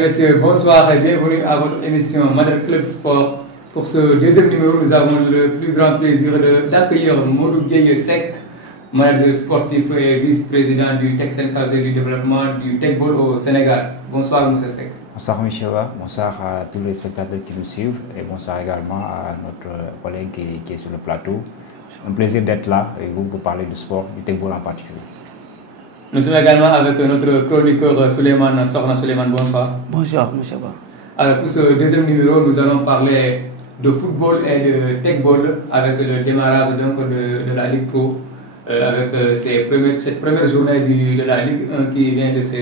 Messieurs, bonsoir et bienvenue à votre émission Madrid Club Sport. Pour ce deuxième numéro, nous avons le plus grand plaisir d'accueillir Modou Gueye Seck, manager sportif et vice-président du Texan chargé du développement du Techball au Sénégal. Bonsoir, M. Seck. Bonsoir, Michel. Bonsoir à tous les spectateurs qui nous suivent et bonsoir également à notre collègue qui est sur le plateau. C'est un plaisir d'être là et vous pour parler du sport, du Techball en particulier. Nous sommes également avec notre chroniqueur Souleymane Sorna. Souleymane, bonsoir. Bonsoir, M. Ba. Alors, pour ce deuxième numéro, nous allons parler de football et de Techball avec le démarrage donc, de la Ligue Pro, avec cette première journée de la Ligue 1 qui vient de se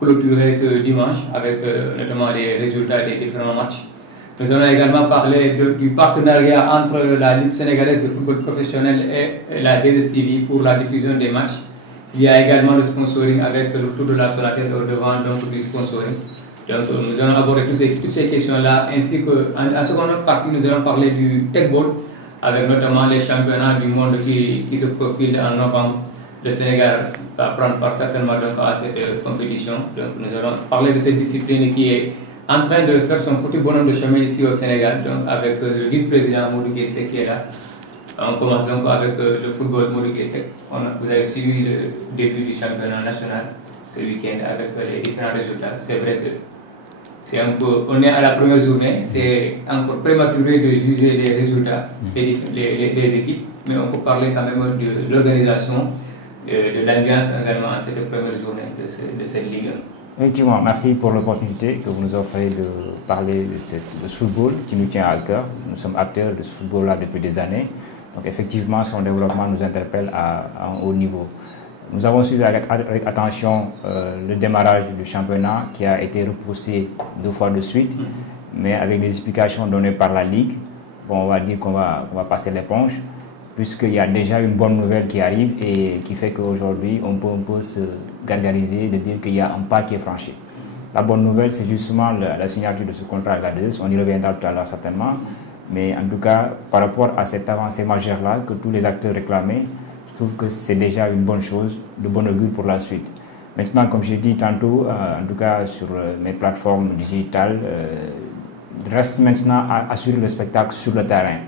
clôturer ce dimanche avec notamment les résultats des différents matchs. Nous allons également parler du partenariat entre la Ligue sénégalaise de football professionnel et la DSTV pour la diffusion des matchs. Il y a également le sponsoring avec le tour de la Sonatel au devant donc, du sponsoring. Donc nous allons aborder toutes ces questions-là, ainsi qu'en seconde partie, nous allons parler du Techball, avec notamment les championnats du monde qui se profilent en novembre. Le Sénégal va prendre certainement donc, à cette compétition. Donc nous allons parler de cette discipline qui est en train de faire son petit bonhomme de chemin ici au Sénégal, donc avec le vice-président Modou Gueye Seck qui est là. On commence donc avec le football Modou Gueye Seck. Vous avez suivi le début du championnat national ce week-end avec les différents résultats. C'est vrai que on est à la première journée, c'est encore prématuré de juger les résultats des équipes, mais on peut parler quand même de l'organisation, de l'ambiance également à cette première journée de cette Ligue 1. Effectivement, merci pour l'opportunité que vous nous offrez de parler de ce football qui nous tient à cœur. Nous sommes acteurs de ce football-là depuis des années. Donc effectivement, son développement nous interpelle à un haut niveau. Nous avons suivi avec attention le démarrage du championnat qui a été repoussé 2 fois de suite, mais avec des explications données par la Ligue, bon, on va dire qu'on va passer l'éponge, puisqu'il y a déjà une bonne nouvelle qui arrive et qui fait qu'aujourd'hui, on peut se gargariser de dire qu'il y a un pas qui est franchi. La bonne nouvelle, c'est justement la signature de ce contrat avec la DES, on y reviendra tout à l'heure certainement, mais en tout cas, par rapport à cette avancée majeure-là que tous les acteurs réclamaient, je trouve que c'est déjà une bonne chose, de bon augure pour la suite. Maintenant, comme j'ai dit tantôt, en tout cas sur mes plateformes digitales, il reste maintenant à assurer le spectacle sur le terrain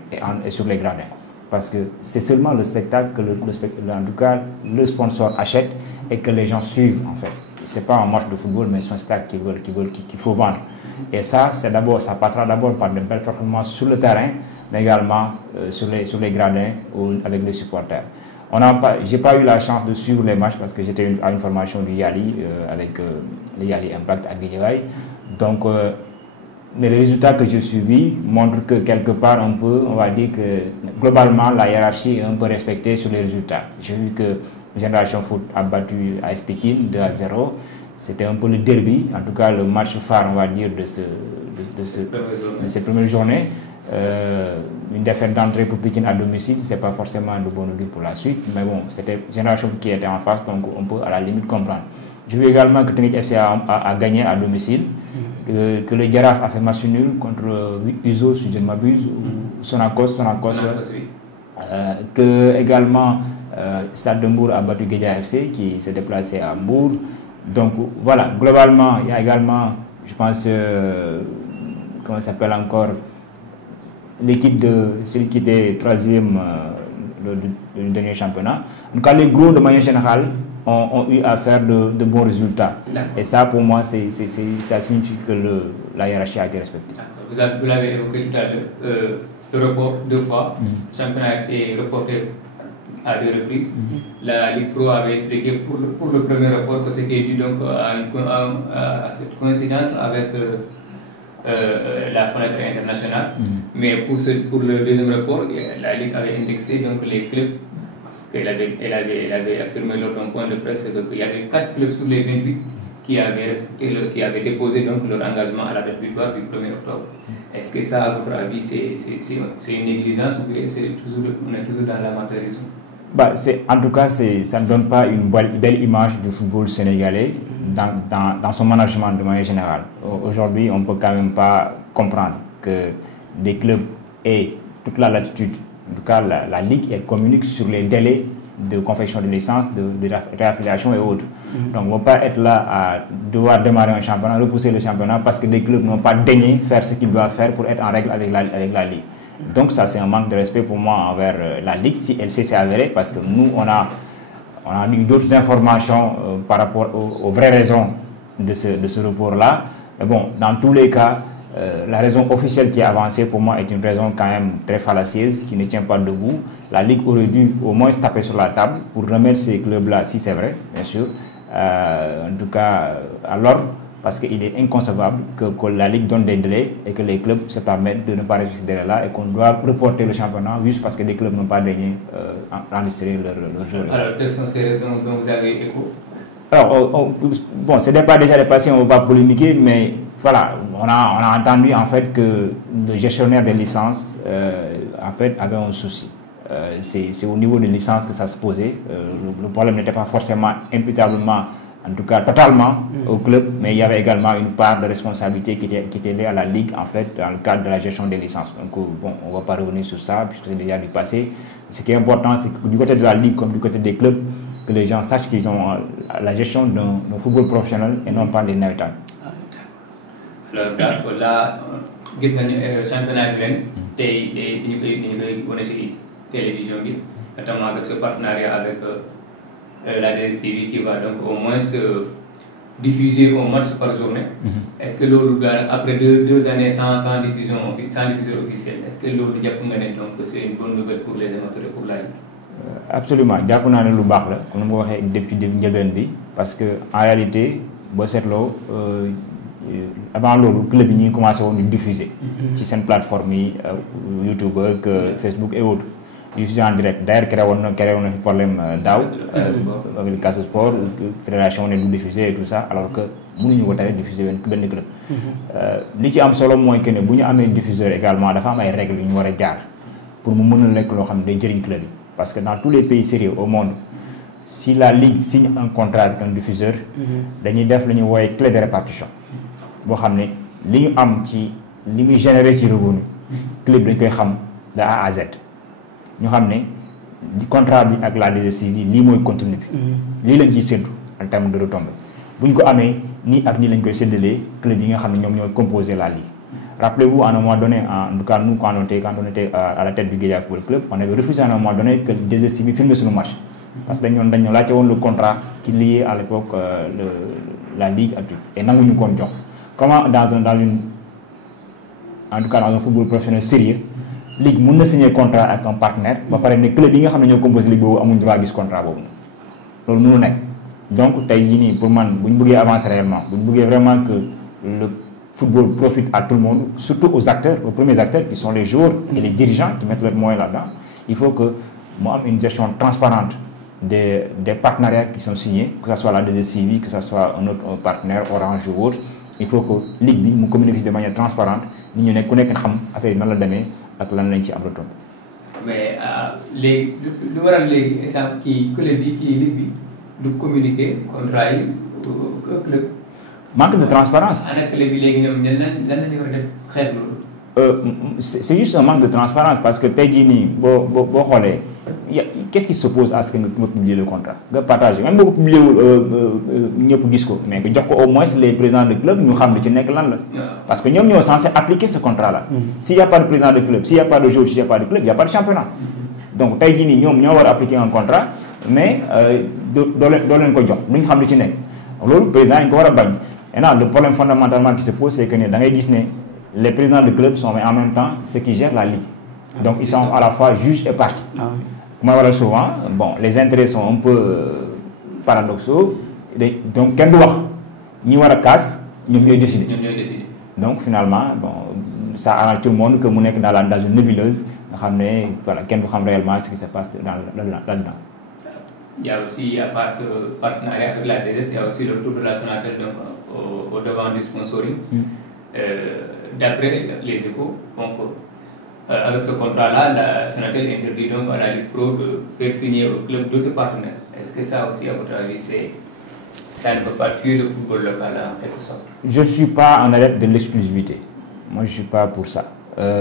et sur les gradins. Parce que c'est seulement le spectacle que en tout cas, le sponsor achète et que les gens suivent en fait. Ce n'est pas un match de football, mais c'est un spectacle qu'il faut vendre. Et ça passera d'abord par de belles performances sur le terrain, mais également sur les gradins avec les supporters. Je n'ai pas eu la chance de suivre les matchs parce que j'étais à une formation du Yali avec le Yali Impact à Guédiawaye. Donc, mais les résultats que j'ai suivis montrent que quelque part, on va dire que globalement, la hiérarchie est un peu respectée sur les résultats. J'ai vu que Génération Foot a battu AS Pékin 2-0. C'était un peu le derby, en tout cas le match phare, on va dire, de cette première journée. Une défaite d'entrée pour Pékin à domicile, ce n'est pas forcément de bon augure pour la suite, mais bon, c'était Génération qui était en face, donc on peut à la limite comprendre. Je veux également que Teungueth FC a gagné à domicile, que le Jaraaf a fait match nul contre Uzo, si je ne m'abuse, ou Sonacos, oui. Que également Stade de Mbour a battu Guédia FC qui s'est déplacé à Mbour. Donc voilà, globalement, il y a également, je pense, comment ça s'appelle encore, l'équipe de celui qui était 3e le dernier championnat. En tout cas, les gros, de manière générale, ont eu à faire de bons résultats. Et ça, pour moi, ça signifie que la hiérarchie a été respectée. Vous l'avez évoqué tout à l'heure, le report 2 fois. Le championnat a été reporté à 2 reprises. La Ligue Pro avait expliqué pour le premier report que c'était dû donc à cette coïncidence avec la fenêtre internationale. Mais pour le deuxième report, la Ligue avait indexé donc les clubs, parce qu'elle avait affirmé lors d'un point de presse qu'il y avait 4 clubs sur les 28 qui avaient déposé donc leur engagement à la date butoir du 1er octobre. Est-ce que ça, à votre avis, c'est une négligence ou on est toujours dans l'amateurisme? En tout cas, ça ne donne pas une belle image du football sénégalais dans son management de manière générale. Aujourd'hui, on ne peut quand même pas comprendre que des clubs aient toute la latitude. En tout cas, la Ligue elle communique sur les délais de confection de licence, de réaffiliation et autres. Donc, on ne va pas être là à devoir démarrer un championnat, repousser le championnat parce que les clubs n'ont pas daigné faire ce qu'ils doivent faire pour être en règle avec la Ligue. Donc, ça, c'est un manque de respect pour moi envers la Ligue, si elle s'est avérée, parce que nous, on a eu d'autres informations par rapport aux vraies raisons de ce report-là. Mais bon, dans tous les cas, la raison officielle qui est avancée pour moi est une raison quand même très fallacieuse, qui ne tient pas debout. La Ligue aurait dû au moins se taper sur la table pour remettre ces clubs-là, si c'est vrai, bien sûr, en tout cas à l'ordre, parce qu'il est inconcevable que la Ligue donne des délais et que les clubs se permettent de ne pas respecter ces délais-là et qu'on doit reporter le championnat juste parce que les clubs n'ont pas daigné enregistrer leur jeu. Alors, quelles sont ces raisons dont vous avez écho? Alors, bon, ce n'est pas déjà dépassé, on ne va pas polémiquer, mais voilà, on a entendu en fait que le gestionnaire des licences en fait avait un souci. C'est au niveau des licences que ça se posait. Le problème n'était pas forcément imputablement, en tout cas totalement au club, mais il y avait également une part de responsabilité qui était liée à la Ligue en fait dans le cadre de la gestion des licences. Donc bon, on ne va pas revenir sur ça puisque c'est déjà du passé. Ce qui est important, c'est que du côté de la Ligue comme du côté des clubs, que les gens sachent qu'ils ont la gestion d'un football professionnel et non pas des navetans. Alors là, gis nañu championnat bi ren tey ñu koy wane ci télévision bi notamment avec ce partenariat avec la DSTV qui va donc au moins diffuser un match par journée. Est-ce que loolu après deux années sans diffusion officielle, est-ce que loolu jàpp nga ne donc c'est une bonne nouvelle pour les amateurs et pour la Ligue? Absolument, jàpp naa ne lu baax la comme ni ma waxee depuis njëlbeen bi parce que en réalité boo seetloo avant loolu club yi ñu ngi commencé woon di diffuser ci seen plateforme yi YouTube ak Facebook et autres diffuser en direct. D'ailleurs créé woon na problème daaw avec le Casa Sport fédération ne du diffuser et tout ça alors que mënuñu ko tere diffuser benn club. Li ci am solo mooy que ne bu ñu amee diffuseur également dafa am ay règles yu ñu war a jaar pour mu mën a nekk loo xam ne day jëriñ club yi. Parce que dans tous les pays sérieux au monde, si la Ligue signe un contrat avec un diffuseur, dañuy def lu ñuy woowe clé de répartition boo xam ne li ñu am ci li muy générer ci revenu club dañ koy xam de A à Z ñu xam ne contrat bi ak la DSTV lii mooy contenu bi lii lañ ciy séntu en termes de retombées bu ñu ko amee nii ak nii lañ koy séddalee club yi nga xam ne ñoom ñooy composer la Ligue. Rappelez-vous, à un moment donné, en tout cas nous, quand on était à la tête du Guédiawaye Football Club, on avait refusé à un moment donné que le DSTV filme sur le match. Parce que nous avons le contrat qui liait à l'époque la Ligue et nous avons eu comment en tout cas dans un football professionnel sérieux, la Ligue peut signer un contrat avec un partenaire, mais les clubs qui ont composé la Ligue ont le droit de ce contrat. C'est ce que donc, pour moi, si vous voulez avancer réellement, si vous voulez vraiment que le football profite à tout le monde, surtout aux acteurs, aux premiers acteurs qui sont les joueurs et les dirigeants qui mettent leurs moyens là-dedans. Il faut que moi une gestion transparente des partenariats qui sont signés, que ce soit la DSTV, que ce soit un autre partenaire, Orange ou autre. Il faut que la Ligue nous communique de manière transparente. Nous ne connaissons pas affaire nan la demee ak lan lañ ci am retombé. Mais léegi lu waral léegi exemple kii club bi kii Ligue bi du communiquer contrat yi club. Manque de transparence. C'est juste un manque de transparence parce que qu'est-ce qui s'oppose à ce que nous publions le contrat? Partager. Même si vous publiez mais au moins les présidents de club nous savons parce que nous sommes censés appliquer ce contrat-là. S'il n'y a pas de président de club, s'il n'y a pas de joueur, s'il n'y a pas de club, il n'y a pas de championnat. Donc, nous devons appliquer un contrat, mais nous savons le président et non, le problème fondamentalement qui se pose, c'est que les présidents de club sont en même temps ceux qui gèrent la Ligue. Donc ils sont à la fois juges et parties. Comme on souvent, bon, les intérêts sont un peu paradoxaux. Donc, quand nous avons casse, nous devons décider. Donc finalement, bon, ça arrange tout le monde que nous sommes dans une nébuleuse. Voilà, quand nous savons réellement ce qui se passe là-dedans. Il y a aussi, à part ce partenariat avec la DSTV, il y a aussi le retour de la Sonatel au devant du sponsoring. D'après les échos, donc, avec ce contrat-là, la Sonatel interdit donc à la Ligue Pro de faire signer au club d'autres partenaires. Est-ce que ça aussi, à votre avis, ça ne peut pas tuer le football local en quelque sorte? Je ne suis pas en adepte de l'exclusivité. Moi, je ne suis pas pour ça.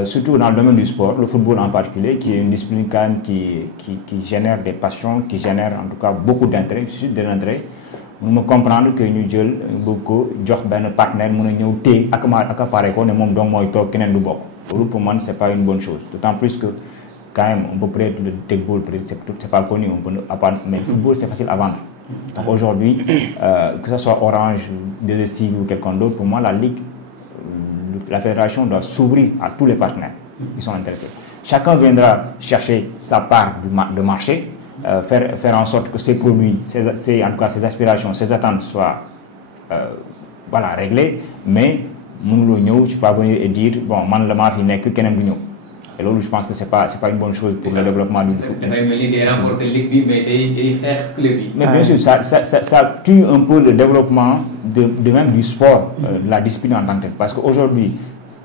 surtout dans le domaine du sport, le football en particulier, qui est une discipline quand même qui génère des passions, qui génère en tout cas beaucoup d'intérêt, juste de l'intérêt. Nous me comprendre que nous avons beaucoup de partenaires qui ont été accaparés pour pour moi, ce n'est pas une bonne chose. D'autant plus que quand même, on peut prendre le football, c'est pas connu, mais le football c'est facile à vendre. Donc aujourd'hui, que ce soit Orange, DStv ou quelqu'un d'autre, pour moi la Ligue, la fédération doit s'ouvrir à tous les partenaires qui sont intéressés. Chacun viendra chercher sa part de marché, faire en sorte que ses produits, en tout cas ses aspirations, ses attentes soient réglées, mais je ne peux pas venir et dire bon, man le mafia n'est que quelqu'un de nous. Et là, je pense que ce n'est pas une bonne chose pour le développement du football. Mais bien sûr, ça tue un peu le développement de même du sport, de la discipline en tant que telle. Parce qu'aujourd'hui,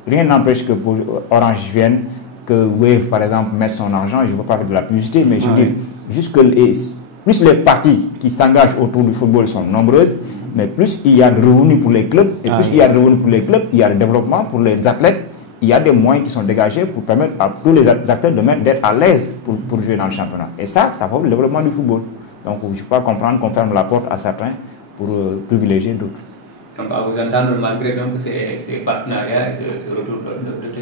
rien n'empêche que pour Orange vienne, que Wave, par exemple, mette son argent. Je ne veux pas faire de la publicité, mais je dis juste que plus les parties qui s'engagent autour du football sont nombreuses, mais plus il y a de revenus pour les clubs, et plus il y a de revenus pour les clubs, il y a de développement pour les athlètes. Il y a des moyens qui sont dégagés pour permettre à tous les acteurs d'être à l'aise pour jouer dans le championnat. Et ça va le développement du football. Donc je ne peux pas comprendre qu'on ferme la porte à certains pour privilégier d'autres. Donc à vous entendre, malgré donc ces partenariats et ce retour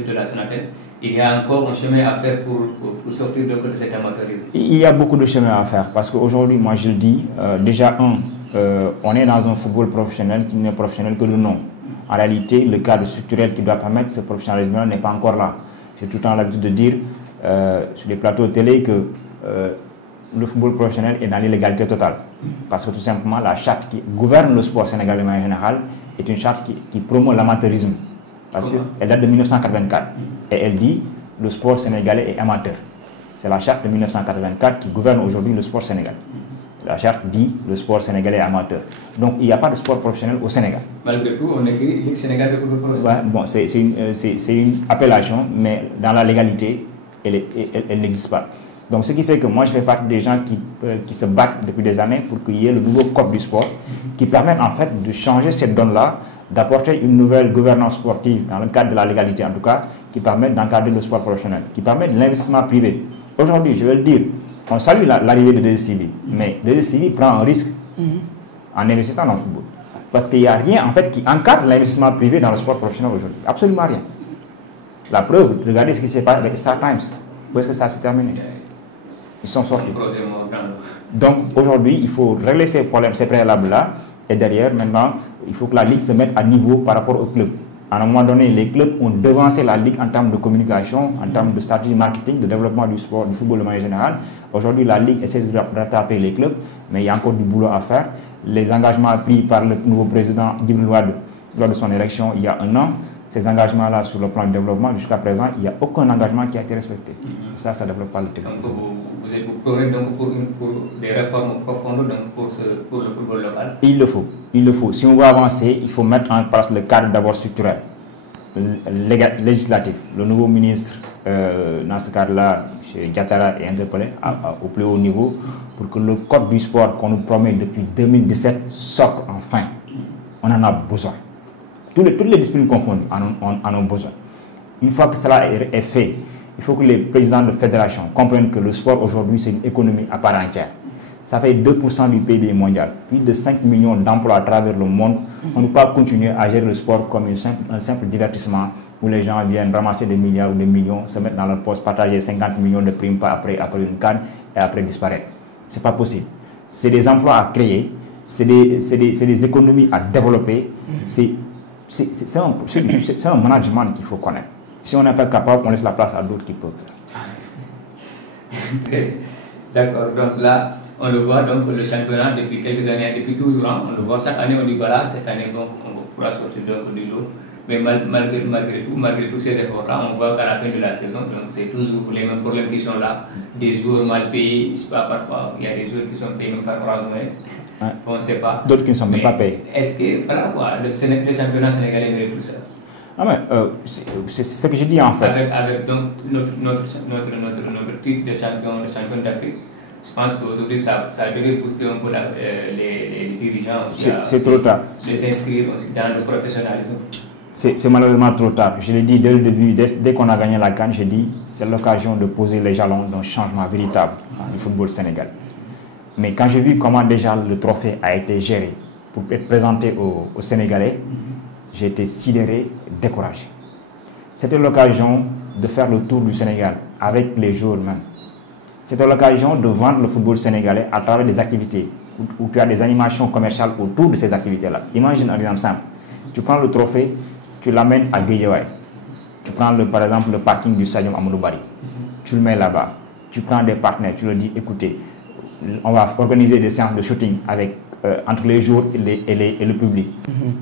de la Sonatel, il y a encore un chemin à faire pour sortir de cet amateurisme. Il y a beaucoup de chemin à faire parce qu'aujourd'hui, moi je le dis, déjà on est dans un football professionnel qui n'est professionnel que de nom. En réalité, le cadre structurel qui doit permettre ce professionnalisme n'est pas encore là. J'ai tout le temps l'habitude de dire sur les plateaux de télé que le football professionnel est dans l'illégalité totale. Parce que tout simplement, la charte qui gouverne le sport sénégalais en général est une charte qui promeut l'amateurisme. Parce qu'elle date de 1984. Et elle dit le sport sénégalais est amateur. C'est la charte de 1984 qui gouverne aujourd'hui le sport sénégalais. La charte dit le sport sénégalais est amateur. Donc il n'y a pas de sport professionnel au Sénégal. Malgré tout, on écrit Ligue Sénégal de football professionnel. Bon, c'est une appellation, mais dans la légalité, elle n'existe pas. Donc ce qui fait que moi je fais partie des gens qui se battent depuis des années pour qu'il y ait le nouveau code du sport qui permette en fait de changer cette donne-là, d'apporter une nouvelle gouvernance sportive dans le cadre de la légalité en tout cas, qui permette d'encadrer le sport professionnel, qui permette l'investissement privé. Aujourd'hui, je vais le dire, on salue l'arrivée de DStv, mais DStv prend un risque en investissant dans le football. Parce qu'il n'y a rien en fait qui encadre l'investissement privé dans le sport professionnel aujourd'hui. Absolument rien. La preuve, regardez ce qui s'est passé avec Star Times. Où est-ce que ça s'est terminé? Ils sont sortis. Donc aujourd'hui, il faut régler ces problèmes, ces préalables-là. Et derrière, maintenant, il faut que la Ligue se mette à niveau par rapport aux clubs. À un moment donné, les clubs ont devancé la Ligue en termes de communication, en termes de stratégie marketing, de développement du sport, du football de manière générale. Aujourd'hui, la Ligue essaie de rattraper les clubs, mais il y a encore du boulot à faire. Les engagements pris par le nouveau président Djibril Wade lors de son élection il y a un an, ces engagements-là sur le plan du développement, jusqu'à présent, il n'y a aucun engagement qui a été respecté. Ça ne développe pas le terrain. Donc vous prenez donc pour des réformes profondes pour le football local? Il le faut. Il le faut. Si on veut avancer, il faut mettre en place le cadre d'abord structurel, législatif. Le nouveau ministre, dans ce cadre-là, M. Diatara, est interpellé au plus haut niveau pour que le code du sport qu'on nous promet depuis 2017 sorte enfin. On en a besoin. Toutes les disciplines confondues en ont besoin. Une fois que cela est fait, il faut que les présidents de fédération comprennent que le sport aujourd'hui c'est une économie à part entière. Ça fait 2% du PIB mondial, plus de 5 millions d'emplois à travers le monde. On ne peut pas continuer à gérer le sport comme un simple divertissement où les gens viennent ramasser des milliards ou des millions, se mettre dans leur poste, partager 50 millions de primes après une canne et après disparaître. Ce n'est pas possible. C'est des emplois à créer, c'est des économies à développer. C'est un management qu'il faut connaître. Si on n'est pas capable, on laisse la place à d'autres qui peuvent faire. D'accord, donc là, on le voit, donc le championnat depuis quelques années, depuis toujours, on le voit chaque année, on dit voilà, cette année, donc, on pourra sortir du lot. Mais malgré tous ces efforts-là, on voit qu'à la fin de la saison, c'est toujours les mêmes problèmes qui sont là. Des joueurs mal payés, je sais pas, parfois, il y a des joueurs qui sont payés même par Orange Money. On ne sait pas. D'autres qui ne sont même pas payés. Est-ce que, voilà quoi, le championnat sénégalais mérite tout ça? C'est ce que je dis en fait. Avec donc notre titre de champion d'Afrique, je pense qu'aujourd'hui ça devrait booster un peu les dirigeants aussi. C'est trop tard. De s'inscrire aussi dans le professionnalisme. c'est malheureusement trop tard. Je l'ai dit dès le début, dès qu'on a gagné la CAN, j'ai dit c'est l'occasion de poser les jalons d'un changement véritable du football sénégalais. Mais quand j'ai vu comment déjà le trophée a été géré pour être présenté aux Sénégalais, j'ai été sidéré, découragé. C'était l'occasion de faire le tour du Sénégal avec les joueurs même. C'était l'occasion de vendre le football sénégalais à travers des activités où tu as des animations commerciales autour de ces activités-là. Imagine un exemple simple. Tu prends le trophée, tu l'amènes à Guédiawaye. Tu prends par exemple le parking du Stadium Amadou Barry. Tu le mets là-bas. Tu prends des partenaires, tu leur dis écoutez, on va organiser des séances de shooting avec, entre les joueurs et le public.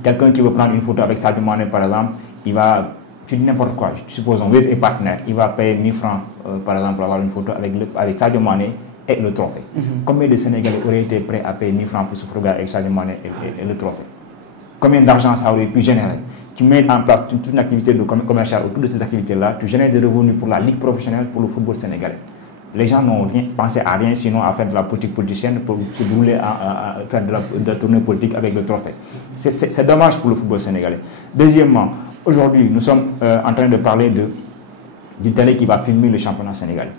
Quelqu'un qui veut prendre une photo avec Sadio Mané par exemple, il va, tu dis n'importe quoi, supposons Wave est partenaire, il va payer 1000 francs par exemple pour avoir une photo avec Sadio Mané et le trophée. Combien de Sénégalais auraient été prêts à payer 1000 francs pour se photographier avec Sadio Mané et le trophée? Combien d'argent ça aurait pu générer? Tu mets en place toute une activité commerciale autour de ces activités-là, tu génères des revenus pour la ligue professionnelle, pour le football sénégalais. Les gens n'ont pensé à rien sinon à faire de la politique politicienne pour se brûler à faire de la tournée politique avec le trophée. C'est dommage pour le football sénégalais. Deuxièmement, aujourd'hui, nous sommes en train de parler d'une télé qui va filmer le championnat sénégalais.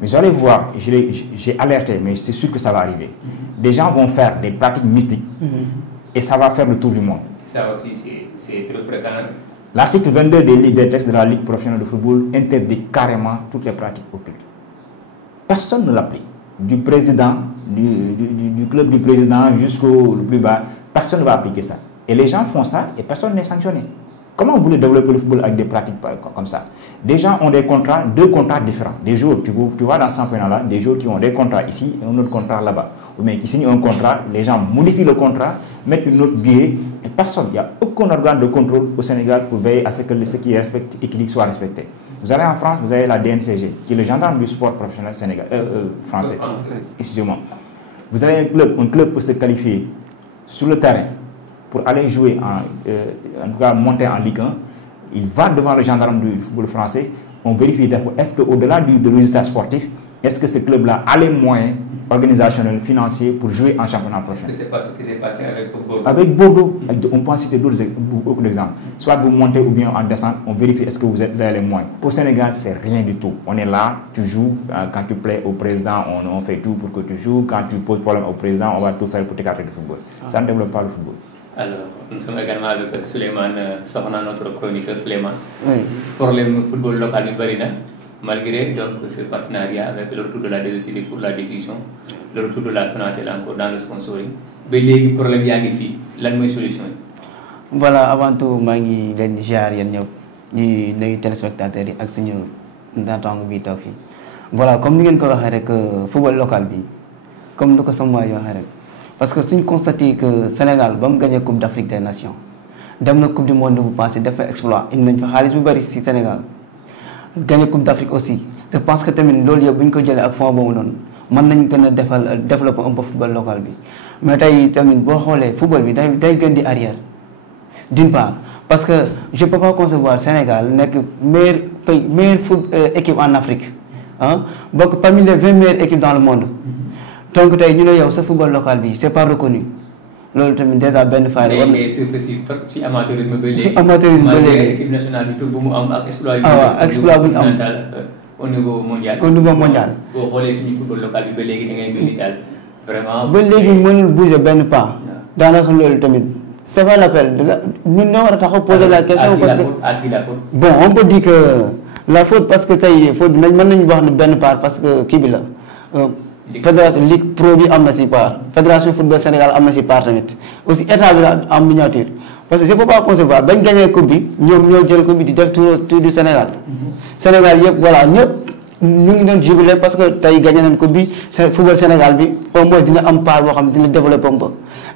Mais vous allez voir, j'ai alerté, mais c'est sûr que ça va arriver. Des gens vont faire des pratiques mystiques et ça va faire le tour du monde. Ça aussi, c'est très fréquent. L'article 22 des textes de la Ligue professionnelle de football interdit carrément toutes les pratiques occultes. Personne ne l'applique. Du président, du club du président jusqu'au plus bas, personne ne va appliquer ça. Et les gens font ça et personne n'est sanctionné. Comment vous voulez développer le football avec des pratiques comme ça? Des gens ont des contrats, deux contrats différents. Des joueurs, tu vois dans ce championnat-là, des joueurs qui ont des contrats ici et un autre contrat là-bas. Ou bien qui signent un contrat, les gens modifient le contrat, mettent une autre billet, et personne, il n'y a aucun organe de contrôle au Sénégal pour veiller à ce que ce qui est équilibre soit respecté. Vous allez en France, vous avez la DNCG, qui est le gendarme du sport professionnel français. Excusez-moi. Vous avez un club pour se qualifier sur le terrain, pour aller jouer, en tout cas monter en Ligue 1, il va devant le gendarme du football français, on vérifie est-ce qu'au-delà du résultat sportif, est-ce que ce club-là a les moyens organisationnels, financiers pour jouer en championnat professionnel? C'est pas ce qui s'est passé avec Bordeaux. Avec Bordeaux, on peut en citer beaucoup d'exemples. Soit vous montez ou bien en descente, on vérifie est-ce que vous êtes là les moyens. Au Sénégal, c'est rien du tout. On est là, tu joues, quand tu plais au président, on fait tout pour que tu joues. Quand tu poses problème au président, on va tout faire pour t'écarter du football. Ça ne développe pas le football. Alors, nous sommes également avec Souleymane Sokhna, notre chroniqueur Souleymane. Oui. Pour le football local du Barina, malgré donc ce partenariat avec le retour de la DSTV pour la diffusion, le retour de la Sonatel encore dans le sponsoring, mais les problèmes y a des filles, la meilleure solution. Voilà, avant tout, je suis leen di ziar yéen ñëpp di nuyu téléspectateurs yi ak suñu naataango bi toog fii. Voilà, comme ni ngeen ko waxee rek football local bi comme ni ko sama waay waxee rek parce que suñ constaté que Sénégal ba mu gagné Coupe d'Afrique des Nations dem na Coupe du Monde bu passé dafa exploit indi nañ fa xaalis bu bëri si Sénégal gagné Coupe d'Afrique aussi. Je pense que tamit loolu yëpp bu ñu ko jëlee ak fond boobu noonu mën nañ gën a développer un peu football local bi mais tey tamit boo xoolee football bi day gën di arrière d'une part parce que je peux pas concevoir Sénégal nekk meilleure équipe en Afrique ah bokk parmi les 20 meilleures équipes dans le monde donc tey ñu ne yow sa football local bi c'est pas reconnu loolu tamit déjà benn faay la. mais ci amateurisme ba léegi. ci amateurisme ba léegi équipe nationale bi bu mu am ak exploit yu. exploit bu ñu am au niveau mondial. au niveau mondial. boo xoolee suñu football local bi ba léegi da ngay gën daal vraiment. ba léegi mënul bouger benn pas. daanaka loolu tamit c'est pas l'appel ñun ñoo war a taxaw poser la question. parce que bon on peut dire que la faute parce que tey faute bi mën nañu wax ne benn part parce que kii bi la. fédération ligue pro bi am na si part fédération football Sénégal am na si part tamit aussi état bi la am miniature parce que je peux pas concevoir bañ gagné coupe bi ñoom ñoo jël coupe bi di def tour du Sénégal. Sénégal yëpp voilà ñëpp ñu ngi doon jubilé parce que tey gagné nañ coupe bi football Sénégal bi au moins dina am part boo xam ne dina développé un peu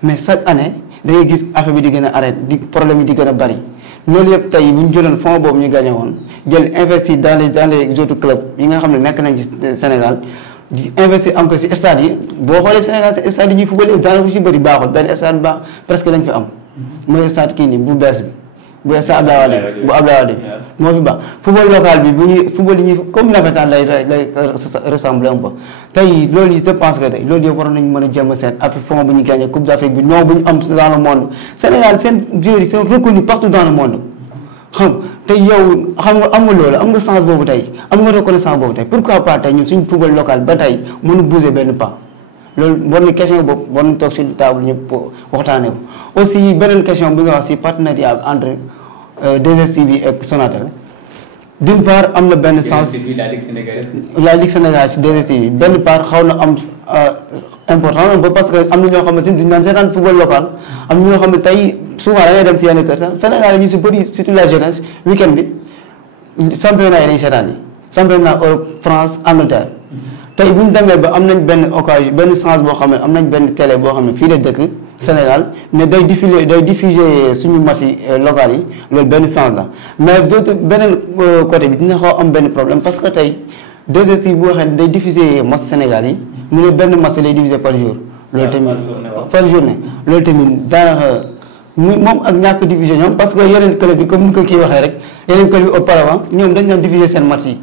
mais chaque année da ngay gis affaire bi di gën a arrêté di problème yi di gën a bari loolu yëpp tey bu ñu jëloon fonds boobu ñu gagné woon jël investir dans les autres clubs yi nga xam ne nekk nañ ci Sénégal. di investir encore si stade yi boo xoolee Sénégal si stade yi ñuy football daanaka si bëri baaxul benn stade baax presque lañ fi am mooy stade kii nii bu bees bi bu stade Abdoulaye Wade bu Abdoulaye Wade moo fi baax football local bi bu ñuy football yi ñuy comme navétane lay ressembler un peu tey loolu yi je pense que tey loolu yëpp waroon nañu mën a jéem a seet après fond bu ñu gagné Coupe d'Afrique bi non bu ñu am dans le monde Sénégal seen joueurs yi sont reconnus partout dans le monde xam te yow xam nga am nga loolu am nga sens boobu tey am nga reconnaissance boobu tey pourquoi pas tey ñun suñu football local ba tey mënu bouger benn pas loolu war na question boobu war na toog si table ñëpp waxtaanee ko aussi beneen question bi nga wax si partenariat entre 2STV ak Sonatel d'une part am na benn sens la Ligue sénégalaise. la Ligue sénégalaise si 2STV benn part xaw na am important ba parce que am na ñoo xamante ni duñu naan seetaan football local am na ñoo xam ne tey souvent da ngay dem si yenn kër sax Sénégal yi ñu si bëri surtout la jeunesse week-end bi championnat yi dañuy seetaan yi championnat Europe France Angleterre tey bu ñu demee ba am nañ benn occasion benn chance boo xam ne am nañ benn télé boo xam ne fii la dëkk Sénégal ne day diffuser suñu match yi local yi loolu benn chance la mais d'autre beneen côté bi dina xaw am benn problème parce que tey 2STV bu waxee ne day diffuser match Sénégal yi mu ne benn match lay diffuser par jour loolu tamit par journée loolu tamit daanaka moom ak ñàkk diffuser ñoom parce que yeneen club yi comme ni ko kii waxee rek yeneen club yi auparavant ñoom dañ daan diffuser seen match yi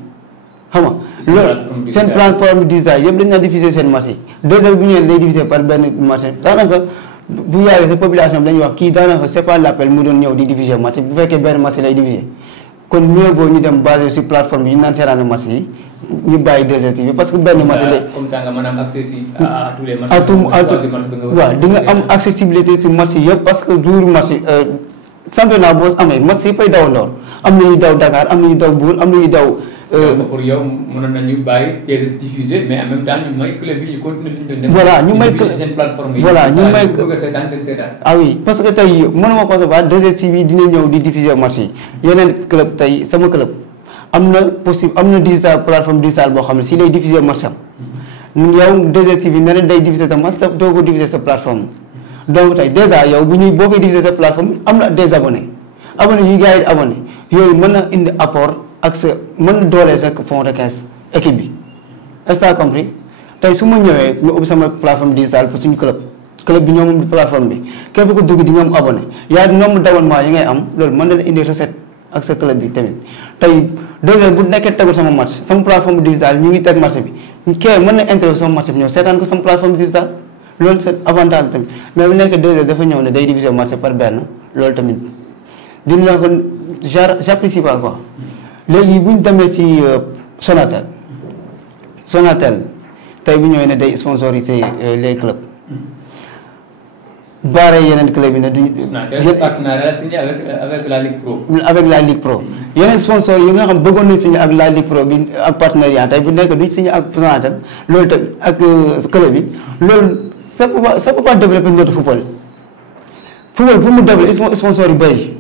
xam nga loolu seen plateforme digital yëpp dañ daan diffuser seen match yi 2S bu ñëwee lay diffuser par benn match daanaka bu yàggee sa population bi dañuy wax kii daanaka c'est pas l'appel mu doon ñëw di diffuser match bu fekkee benn match lay diffuser kon mieux vaut ñu dem basé sur plateforme yi ñu naan seetaan match yi ñu bàyyi 2STV parce que benn match lay comme ça nga mën a am accès à tous les matchs. waaw di nga am accessibilité si match yi yëpp parce que jour match championnat boo amee match yi fay daw ndoor am na ñuy daw Dakar am na ñuy daw Mbour am na ñuy daw. pour yow mënoon nañu bàyyi teel a diffuser mais en même temps ñu may club yi ñu continuer li ñu doon def. voilà ñu may seen plateforme yi. voilà ñu may bëgg a seetaan dem seetaan. ah oui parce que tey mënuma concevoir 2STV dina ñëw di diffuser match yi yeneen club tey sama club am na possible am na digital plateforme digitale boo xam ne si lay diffuser match am yow 2STV ne day diffuser sa match doo ko diffuser sa plateforme donc tey déjà yow bu ñuy boo koy diffuser sa plateforme am na des abonnés yi gars yi abonné yooyu mën na indi apport ak sa mën na dooleel sa fond de caisse équipe bi est-ce que tu as compris tey su ma ñëwee ñu ubbi sama plateforme digitale pour suñu club bi ñoo moom plateforme bi képp ko dugg di nga am abonné yaa nombre d'abonnement yi ngay am loolu mën na la indi recette ak sa club bi tamit tey 2S bu nekkee tegul sama match sama plateforme digitale ñu ngi teg match bi kee mën na intérêt sama match bi ñëw seetaan ko sama plateforme digitale loolu c'est avantage tamit mais bu nekkee 2S dafa ñëw ne day diviser marché par benn loolu tamit dina ko j'apprécie pas quoi léegi bu ñu demee si Sonatel tey bu ñëwee ne day sponsoriser les clubs baare yeneen club yi ne duñu. partenariat signé avec la Ligue Pro. avec la Ligue Pro yeneen sponsor yi nga xam bëggoon nañ signé ak la Ligue Pro bi ak partenariat tey bu nekk duñ signé ak Sonatel loolu tamit ak club yi loolu ça peut pas développer notre football pour mu développer sponsor yu bëri.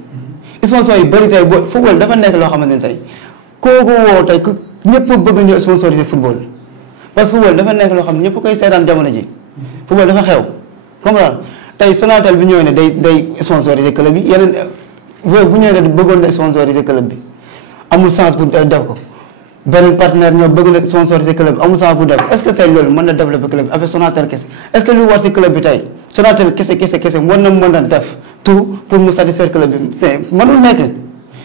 sponsor yi bëri tey boo football dafa nekk loo xamante ne tey kooku woo tey ñëpp bëgg ñëw sponsoriser football parce que football dafa nekk loo xam ne ñëpp koy seetaan jamono ji football dafa xew comprendre tey Sonatel bi ñëwee ne day sponsoriser club bi yeneen bu ñëwee ne bëggoon na sponsoriser club bi amul sens pour def ko beneen partenaire ñoo bëgg na sponsoriser club bi amul sens pour def est-ce que tey loolu mën na développer club bi avec Sonatel kese est-ce que lu war ci club bi tey Sonatel kese war na mën a def tout pour mu satisfaire club bi c'est mënul nekk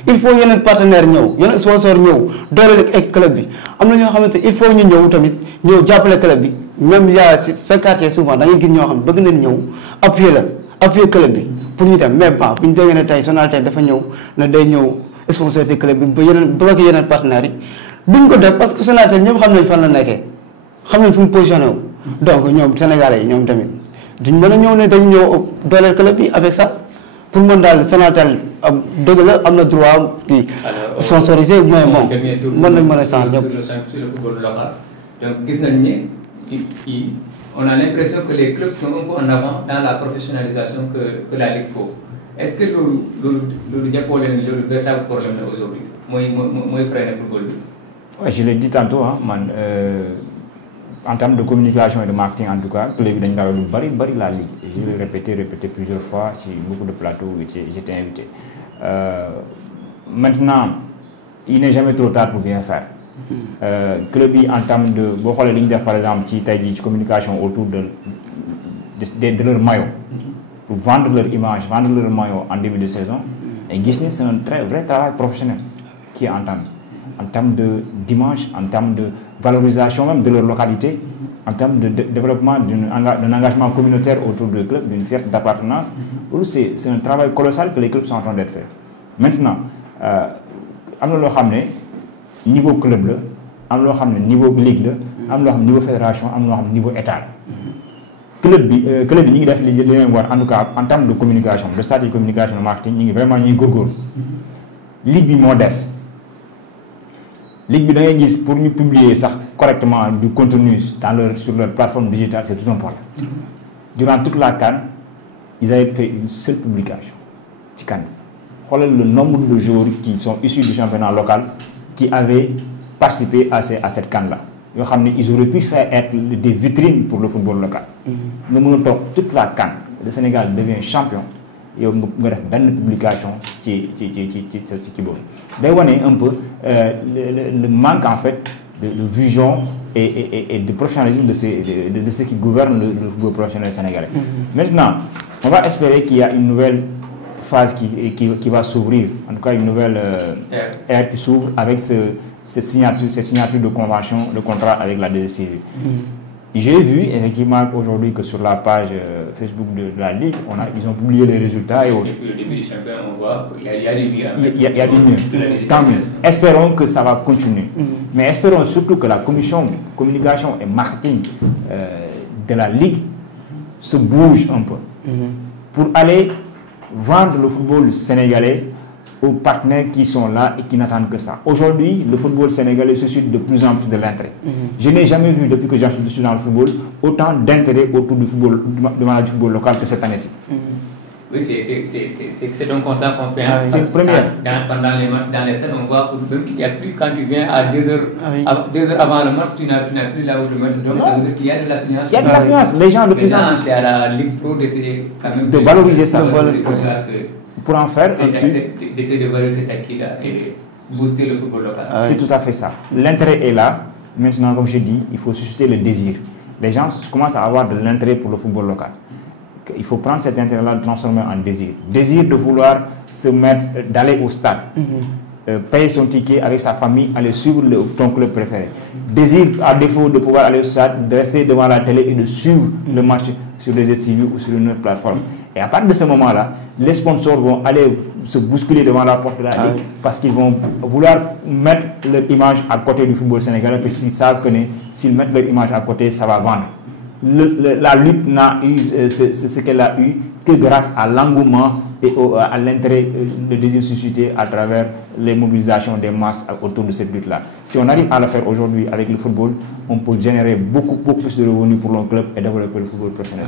il faut yeneen partenaire ñëw yeneen sponsor ñëw dooleel ak club bi am na ñoo xamante il faut ñu ñëw tamit ñëw jàppale club bi même yaa si sa quartier souvent da ngay gis ñoo xam bëgg nañ ñëw appuyer club bi pour ñu dem mais pas bu ñu déggee ne tey Sonatel dafa ñëw ne day ñëw sponsoriser club bi ba yeneen bloqué yeneen partenaires yi duñ ko def parce que Sonatel ñëpp xam nañ fan la nekkee xam nañ fu mu positionné wu donc ñoom Sénégalais yi ñoom tamit duñ mën a ñëw ne dañu ñëw dooleel club bi avec ça pour mën daal Sonatel dëgg la am na droit di sponsorisé mais bon mën nañ mën a sant ñëpp. sur le football local donc gis nañ ne on a l'impression que les clubs sont un peu en avant dans la professionnalisation que la Ligue Pro est-ce que loolu jàppoo leen loolu véritable problème la aujourd'hui mooy freiner football bi. Ouais, je l'ai dit tantôt man en termes de communication et de marketing en tout cas club bi dañu daal lu bari la Ligue je l'ai répété plusieurs fois sur beaucoup de plateaux où j'étais invité maintenant il n'est jamais trop tard pour bien faire club yi en termes de boo xoolee li ñu def par exemple ci tey jii ci communication autour de leur maillot pour vendre leur image vendre leur maillot en début de saison et gis ni c'est un vrai travail professionnel qui est entamé en termes d'image, en termes de valorisation même de leur localité, en termes de développement d'un engagement communautaire autour du club, d'une fierté d'appartenance. C'est un travail colossal que les clubs sont en train de faire. Maintenant, am na loo xam ne niveau club la am loo xam ne niveau ligue la am loo xam ne niveau fédération am loo xam ne niveau état club bi ñi ngi def li leen war en tout cas en termes de communication de stratégie de communication de marketing ñi ngi vraiment ñi ngi góorgóorlu ligue bi moo des ligue bi da ngay gis pour ñu publier sax correctement du contenu sur leur plateforme digitale c'est tout un problème durant toute la CAN ils avaient fait une seule publication ci CAN bi xoolal le nombre de joueurs qui sont issus du championnat local qui avaient participé à cette CAN là yoo xam ne ils auraient pu faire être des vitrines pour le football local nga mën a toog toute la CAN le Sénégal devient champion yow nga def benn publication ci boobu day wane un peu le manque en fait de vision et de professionnalisme de ceux qui gouvernent le football professionnel sénégalais. Maintenant on va espérer qu'il y a une nouvelle phase qui va s'ouvrir, en tout cas une nouvelle ère qui s'ouvre avec ces signatures de convention, de contrat avec la DSTV. J'ai vu effectivement aujourd'hui que sur la page Facebook de la Ligue, ils ont publié les résultats. Et depuis le début du championnat, on voit qu'il y a du mieux. Il y a du mieux. Tant mieux. Espérons que ça va continuer. Mais espérons surtout que la commission communication et marketing de la Ligue se bouge un peu pour aller vendre le football sénégalais aux partenaires qui sont là et qui n'attendent que ça. Aujourd'hui, le football sénégalais suscite de plus en plus de l'intérêt. Je n'ai jamais vu, depuis que je suis dans le football, autant d'intérêt autour du football, du football local que cette année-ci. Oui, c'est un constat qu'on fait. C'est une première. Pendant les matchs, dans les stades, on voit qu'il n'y a plus, quand tu viens à 2 heures avant le match, tu n'as plus là où le match. Donc, ça veut dire qu'il y a de l'affluence. Il y a de l'affluence. Les gens de plus en plus. C'est à la Ligue Pro d'essayer quand même de valoriser ça. Pour en faire d'essayer de valoriser cet acquis-là et booster le football local. C'est tout à fait ça. L'intérêt est là. Maintenant, comme je dis, il faut susciter le désir. Les gens commencent à avoir de l'intérêt pour le football local. Il faut prendre cet intérêt-là, le transformer en désir. Désir de vouloir se mettre, d'aller au stade, payer son ticket avec sa famille, aller suivre ton club préféré. Désir, à défaut de pouvoir aller au stade, de rester devant la télé et de suivre le match sur les STV ou sur une autre plateforme. Et à partir de ce moment-là, les sponsors vont aller se bousculer devant la porte de la Ligue parce qu'ils vont vouloir mettre leur image à côté du football sénégalais parce qu'ils savent que s'ils mettent leur image à côté, ça va vendre. La lutte n'a eu ce qu'elle a eu que grâce à l'engouement et à l'intérêt, le désir suscité à travers les mobilisations des masses autour de cette lutte-là. Si on arrive à le faire aujourd'hui avec le football, on peut générer beaucoup plus de revenus pour le club et développer le football professionnel.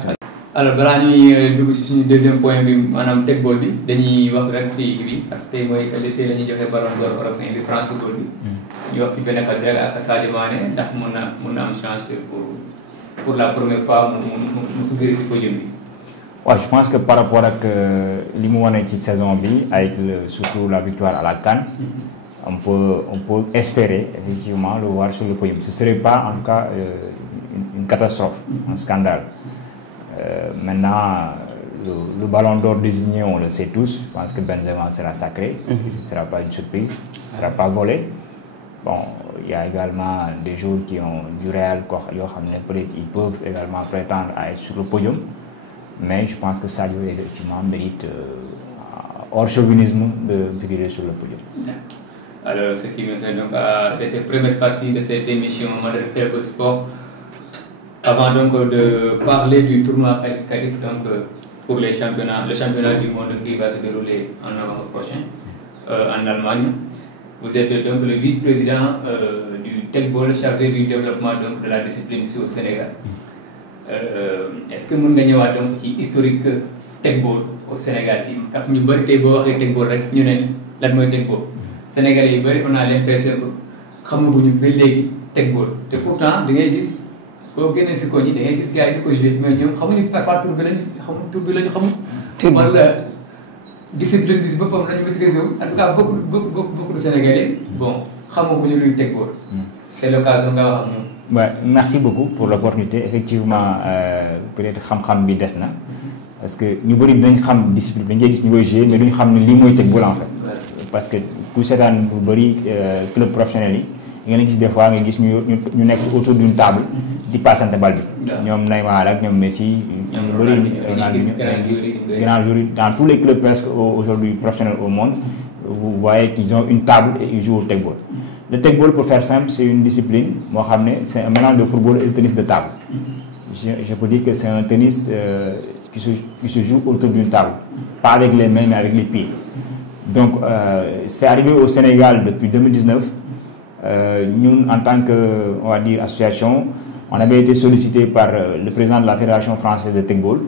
Alors balaa ñuy dugg ci suñu deuxième point bi maanaam Tekball bi dañuy wax rek fii bi parce que tey la ñuy joxe ballon d'or européen bi France Football bi ñu wax ci benn cadre ak Sadio Mané ndax mun na am chance pour la première fois mu gëri ci podium bi. Ouais, je pense que par rapport à li mu wane ci saison bi avec surtout la victoire à la CAN, on peut espérer effectivement le voir sur le podium. Ce serait pas en tout cas une catastrophe, un scandale. Maintenant, le ballon d'or désigné, on le sait tous. Je pense que Benzema sera sacré. Ce ne sera pas une surprise. Ce ne sera pas volé. Bon, il y a également des joueurs qui ont du Real, peut-être ils peuvent également prétendre à être sur le podium. Mais je pense que Sadio effectivement mérite, hors chauvinisme, de figurer sur le podium. Alors, ce qui me fait donc à cette première partie de cette émission Madrid Télé Sport. Avant donc de parler du tournoi qualificatif donc pour le championnat du monde qui va se dérouler en novembre prochain en Allemagne, vous êtes donc le vice-président du Tekball chargé du développement donc de la discipline ici au Sénégal. Est-ce que mën nga ñëwaat donc ci historique Tekball au Sénégal fii ndax ñu bëri tey boo waxee Tekball rek ñu ne lan mooy Tekball Sénégalais yi bëri on a l'impression que xamaguñu ba léegi Tekball te pourtant da ngay gis. boo génnee si koñ yi da ngay gis gars yi di ko joué mais ñoom xamuñu parfois tur bi lañu xamul. wala discipline bi si boppam lañu maîtriser wu en tout cas beaucoup de Sénégalais bon xamaguñu luy Tekball. C'est l'occasion nga wax ak ñoom. Ouais, merci beaucoup pour l'opportunité. Effectivement, peut-être xam-xam bi des na parce que ñu bëri dañ xam discipline dañ koy gis ñu koy joué mais duñu xam ne lii mooy Tekball en fait. Parce que ku seetaan bu bëri club professionnel yi. nga gis des fois nga gis ñu nekk autour d'une table di passante bal bi ñoom Neymar ak ñoom Messi ñu bëri grand joueur dans tous les clubs presque aujourd'hui professionnels au monde vous voyez qu'ils ont une table et ils jouent au tegball. Le tegball, pour faire simple, c'est une discipline, c'est un mélange de football et de tennis de table. Je peux dire que c'est un tennis qui se joue autour d'une table, pas avec les mains mais avec les pieds. Donc c'est arrivé au Sénégal depuis 2019. Nous, en tant que, on va dire, association, on avait été sollicité par le président de la Fédération française de tegball,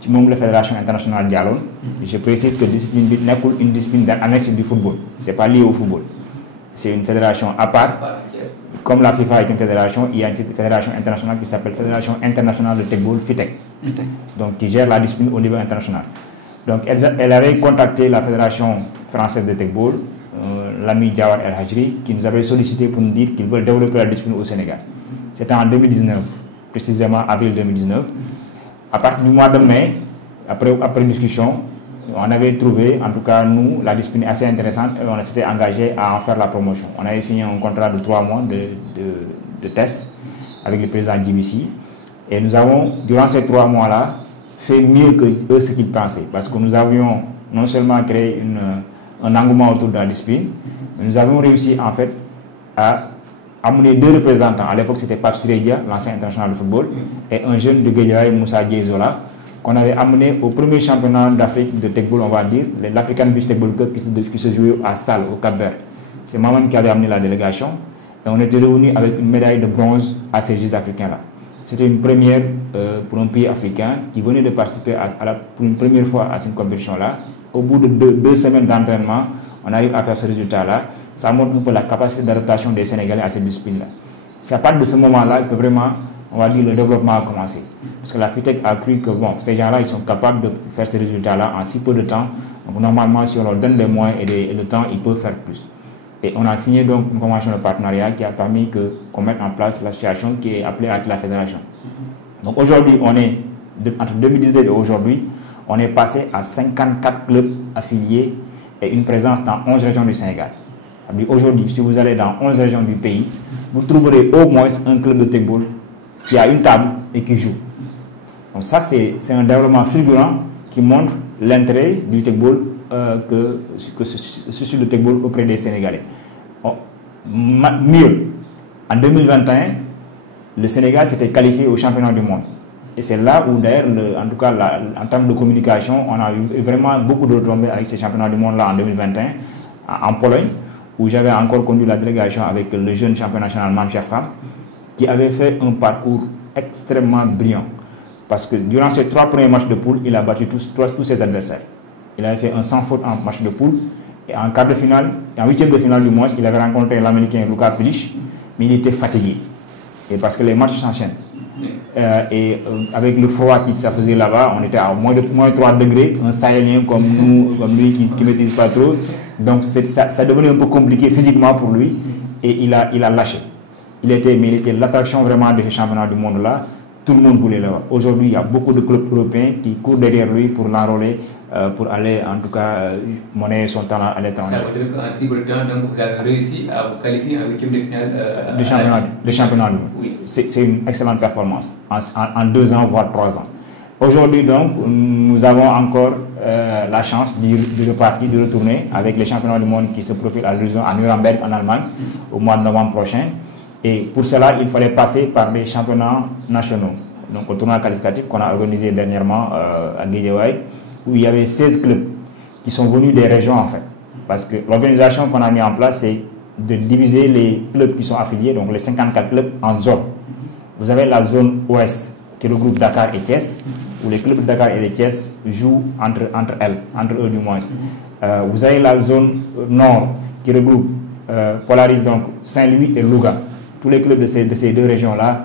qui est la Fédération internationale Dialon. Je précise que la discipline n'est pas une discipline annexe du football. Ce n'est pas lié au football. C'est une fédération à part. Comme la FIFA est une fédération, il y a une fédération internationale qui s'appelle Fédération internationale de tegball, FITEC, donc qui gère la discipline au niveau international. Donc elle avait contacté la Fédération française de tegball, l'ami Jawad El Hajri, qui nous avait sollicité pour nous dire qu'ils veulent développer la discipline au Sénégal. C'était en 2019, précisément avril 2019. À partir du mois de mai, après discussion, on avait trouvé, en tout cas nous, la discipline assez intéressante et on s'était engagé à en faire la promotion. On avait signé un contrat de 3 mois de tests avec le président GBC et nous avons, durant ces 3 mois-là, fait mieux que eux ce qu'ils pensaient parce que nous avions non seulement créé un engouement autour de la discipline, mais nous avons réussi en fait à amener 2 représentants. À l'époque, c'était Pape Siredia, l'ancien international de football, et un jeune de Guédiawaye, Moussa Diezola, qu'on avait amené au premier championnat d'Afrique de tegball, on va dire, l'African Beach Tegball Cup qui se jouait à Sal, au Cap-Vert. C'est Maman qui avait amené la délégation et on était revenus avec une médaille de bronze à ces Jeux africains-là. C'était une première pour un pays africain qui venait de participer pour une première fois à cette compétition-là. Au bout de 2 semaines d'entraînement, on arrive à faire ce résultat-là. Ça montre un peu la capacité d'adaptation des Sénégalais à cette discipline-là. C'est à partir de ce moment-là que vraiment, on va dire, le développement a commencé. Parce que la FITEC a cru que bon, ces gens-là, ils sont capables de faire ces résultats-là en si peu de temps. Donc normalement, si on leur donne des moyens et le temps, ils peuvent faire plus. Et on a signé donc une convention de partenariat qui a permis qu'on mette en place l'association qui est appelée la fédération. Donc aujourd'hui, entre 2019 et aujourd'hui, on est passé à 54 clubs affiliés et une présence dans 11 régions du Sénégal. Aujourd'hui, si vous allez dans 11 régions du pays, vous trouverez au moins un club de tegball qui a une table et qui joue. Donc ça, c'est un développement fulgurant qui montre l'intérêt du tegball que suscite le tegball auprès des Sénégalais. Mieux, en 2021, le Sénégal s'était qualifié au championnat du monde. Et c'est là où d'ailleurs, en tout cas, en termes de communication, on a eu vraiment beaucoup de retombées avec ces championnats du monde-là en 2021, en Pologne, où j'avais encore conduit la délégation avec le jeune champion national Mancher Fam, qui avait fait un parcours extrêmement brillant. Parce que durant ces 3 premiers matchs de poule, il a battu tous ses adversaires. Il avait fait un sans faute en match de poule. Et en quart de finale, en 8e de finale du match, il avait rencontré l'Américain Luka Pilic, mais il était fatigué. Et parce que les matchs s'enchaînent. Avec le froid qui ça faisait là-bas, on était à moins de 3 degrés, un Sahélien comme nous, comme lui qui ne maîtrise pas trop. Donc ça devenait un peu compliqué physiquement pour lui et il a lâché. Mais il était l'attraction vraiment de ce championnat du monde-là. Tout le monde voulait l'avoir. Aujourd'hui, il y a beaucoup de clubs européens qui courent derrière lui pour l'enrôler, pour aller en tout cas monnaie son talent à l'étranger. Ça veut dire qu'en si peu de temps, donc, vous avez réussi à vous qualifier en 8e de finale le championnat du monde. Oui. C'est une excellente performance en 2 ans, voire 3 ans. Aujourd'hui, donc, nous avons encore la chance de repartir, de retourner avec les championnats du monde qui se profilent à l'horizon à Nuremberg en Allemagne au mois de novembre prochain. Et pour cela, il fallait passer par les championnats nationaux. Donc, au tournoi qualificatif qu'on a organisé dernièrement à Guédiawaye, où il y avait 16 clubs qui sont venus des régions en fait. Parce que l'organisation qu'on a mis en place, c'est de diviser les clubs qui sont affiliés, donc les 54 clubs, en zones. Vous avez la zone ouest qui regroupe Dakar et Thiès, où les clubs de Dakar et de Thiès jouent entre eux du moins. Vous avez la zone nord qui regroupe Polaris, donc Saint-Louis et Louga. Tous les clubs de ces 2 régions-là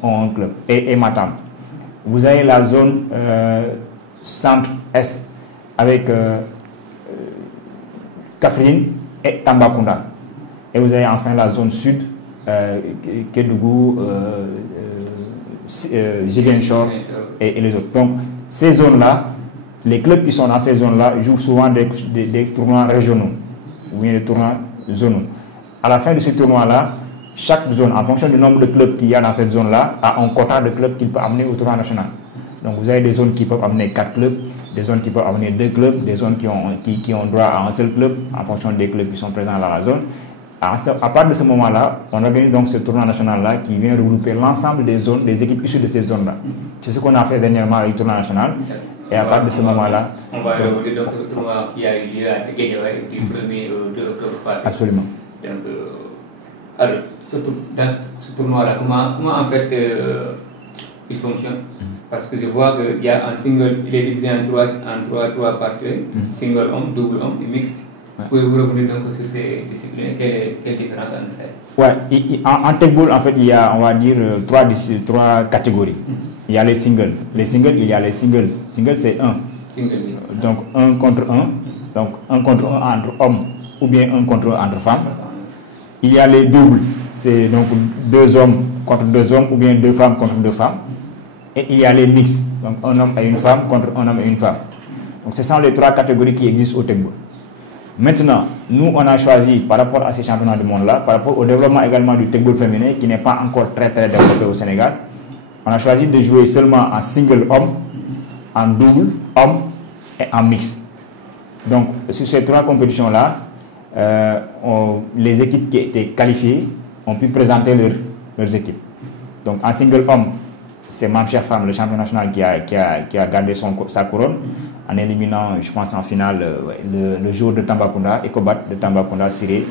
ont un club, et Matam. Vous avez la zone centre-est avec Kaffrine et Tambacounda. Et vous avez enfin la zone sud, Kédougou, Ziguinchor et les autres. Donc, ces zones-là, les clubs qui sont dans ces zones-là jouent souvent des tournois régionaux ou bien des tournois zonaux. À la fin de ces tournois-là, chaque zone, en fonction du nombre de clubs qu'il y a dans cette zone-là, a un quota de clubs qu'il peut amener au tournoi national. Donc vous avez des zones qui peuvent amener 4 clubs, des zones qui peuvent amener 2 clubs, des zones qui ont droit à un seul club en fonction des clubs qui sont présents dans la zone. À partir de ce moment-là, on organise donc ce tournoi national-là qui vient regrouper l'ensemble des zones, des équipes issues de ces zones-là. C'est ce qu'on a fait dernièrement avec le tournoi national. Et à partir de ce moment-là... On va revenir donc au tournoi qui a eu lieu à Guédiawaye du 1er au 2 octobre passé. Absolument. Donc, alors, dans ce tournoi-là, comment en fait il fonctionne? Parce que je vois qu'il y a un single, il est divisé en trois parties, single homme, double homme et mixte. Pouvez-vous revenir donc sur ces disciplines? Quelle différence entre elles? Ouais, en techball, en fait, il y a, on va dire, trois catégories. Il y a les singles. Les singles, il y a les singles. Single, c'est 1. Donc, 1 contre 1. Donc, 1 contre 1 entre hommes ou bien 1 contre 1 entre femmes. Il y a les doubles. C'est donc 2 hommes contre 2 hommes ou bien 2 femmes contre 2 femmes. Et il y a les mixtes. Donc, un homme et une femme contre un homme et une femme. Donc, ce sont les 3 catégories qui existent au techball. Maintenant, nous, on a choisi, par rapport à ces championnats du monde-là, par rapport au développement également du techball féminin, qui n'est pas encore très développé au Sénégal, on a choisi de jouer seulement en single homme, en double homme et en mix. Donc, sur ces 3 compétitions-là, les équipes qui étaient qualifiées ont pu présenter leurs équipes. Donc, en single homme, c'est Mamcher Femme, le champion national, qui a gardé sa couronne en éliminant, je pense, en finale le jour de Tambacounda, Ecobat de Tambacounda, Siré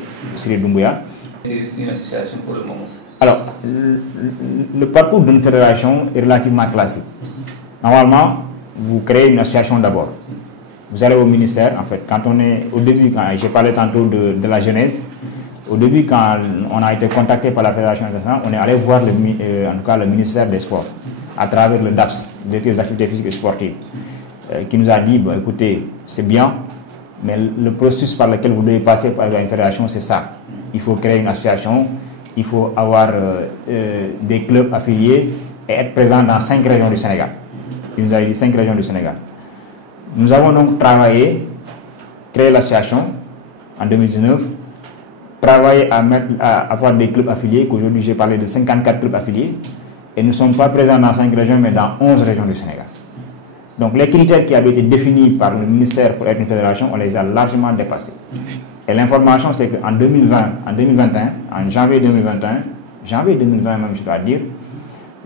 Doumbouya. C'est une association pour le moment. Alors, le parcours d'une fédération est relativement classique. Normalement, vous créez une association d'abord. Vous allez au ministère, en fait, quand on est au début, j'ai parlé tantôt de la genèse. Au début, quand on a été contacté par la Fédération internationale, on est allé voir en tout cas le ministère des Sports, à travers le DAPS, des activités physiques et sportives, qui nous a dit, bon, écoutez, c'est bien, mais le processus par lequel vous devez passer par une fédération, c'est ça. Il faut créer une association, il faut avoir des clubs affiliés et être présent dans 5 régions du Sénégal. Il nous a dit 5 régions du Sénégal. Nous avons donc travaillé, créé l'association en 2019, travaillé à avoir des clubs affiliés, qu'aujourd'hui j'ai parlé de 54 clubs affiliés, et nous ne sommes pas présents dans 5 régions, mais dans 11 régions du Sénégal. Donc les critères qui avaient été définis par le ministère pour être une fédération, on les a largement dépassés. Et l'information, c'est qu'en 2021, en janvier 2020 même je dois dire,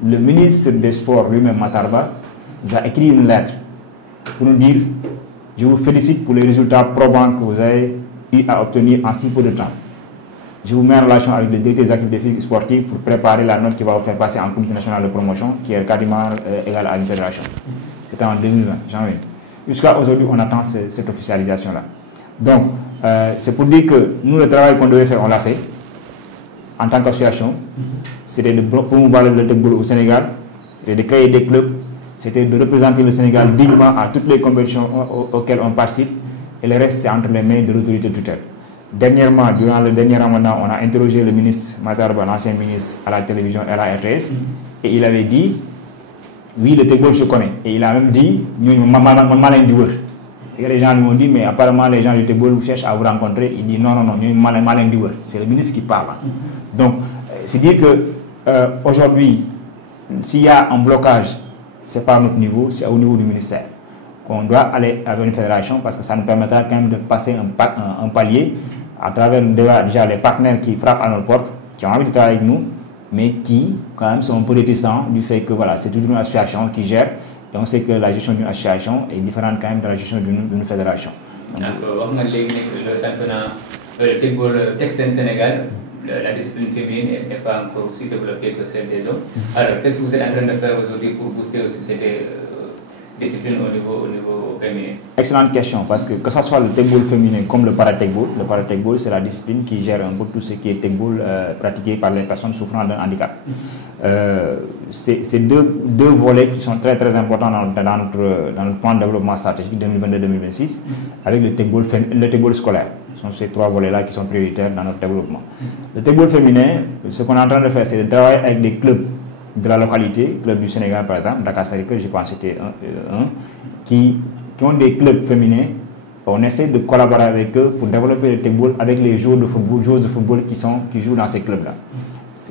le ministre des Sports lui-même, Matarba, nous a écrit une lettre pour nous dire « Je vous félicite pour les résultats probants que vous avez eu à obtenir en si peu de temps. Je vous mets en relation avec le directeur des activités physiques et sportives pour préparer la note qui va vous faire passer en comité national de promotion, qui est quasiment égale à une fédération. » C'était en 2020, janvier. Jusqu'à aujourd'hui, on attend cette officialisation-là. Donc, c'est pour dire que nous, le travail qu'on devait faire, on l'a fait. En tant qu'association, c'était de promouvoir le techball au Sénégal, de créer des clubs, c'était de représenter le Sénégal dignement à toutes les compétitions auxquelles on participe. Et le reste, c'est entre les mains de l'autorité tutelle. Dernièrement, durant le dernier ramadan, on a interrogé le ministre Matarba, l'ancien ministre, à la télévision et à la RTS, et il avait dit, oui, le techball, je connais. Et il a même dit, et les gens lui ont dit, mais apparemment les gens du techball vous cherchent à vous rencontrer. Il dit, non, c'est le ministre qui parle. Donc, c'est dire que aujourd'hui, s'il y a un blocage, ce n'est pas à notre niveau, c'est au niveau du ministère. On doit aller avec une fédération parce que ça nous permettra quand même de passer un palier à travers déjà les partenaires qui frappent à nos portes, qui ont envie de travailler avec nous, mais qui quand même sont un peu réticents du fait que voilà, c'est toujours une association qui gère, et on sait que la gestion d'une association est différente quand même de la gestion d'une fédération. Donc, le championnat le techball texan Sénégal, la discipline féminine n'est pas encore aussi développée que celle des hommes. Alors, qu'est-ce que vous êtes en train de faire aujourd'hui pour booster aussi cette discipline au niveau féminin? Excellente question, parce que ce soit le techball féminin comme le paratechball, c'est la discipline qui gère un peu tout ce qui est techball pratiqué par les personnes souffrant d'un handicap. C'est deux volets qui sont très très importants dans notre plan de développement stratégique 2022-2026 avec le techball scolaire. Ce sont ces 3 volets-là qui sont prioritaires dans notre développement. Le techball féminin, ce qu'on est en train de faire, c'est de travailler avec des clubs de la localité, club du Sénégal par exemple, Dakar Sacré-Cœur, je pense que c'était un, qui ont des clubs féminins. On essaie de collaborer avec eux pour développer le techball avec les joueurs de football qui jouent dans ces clubs-là.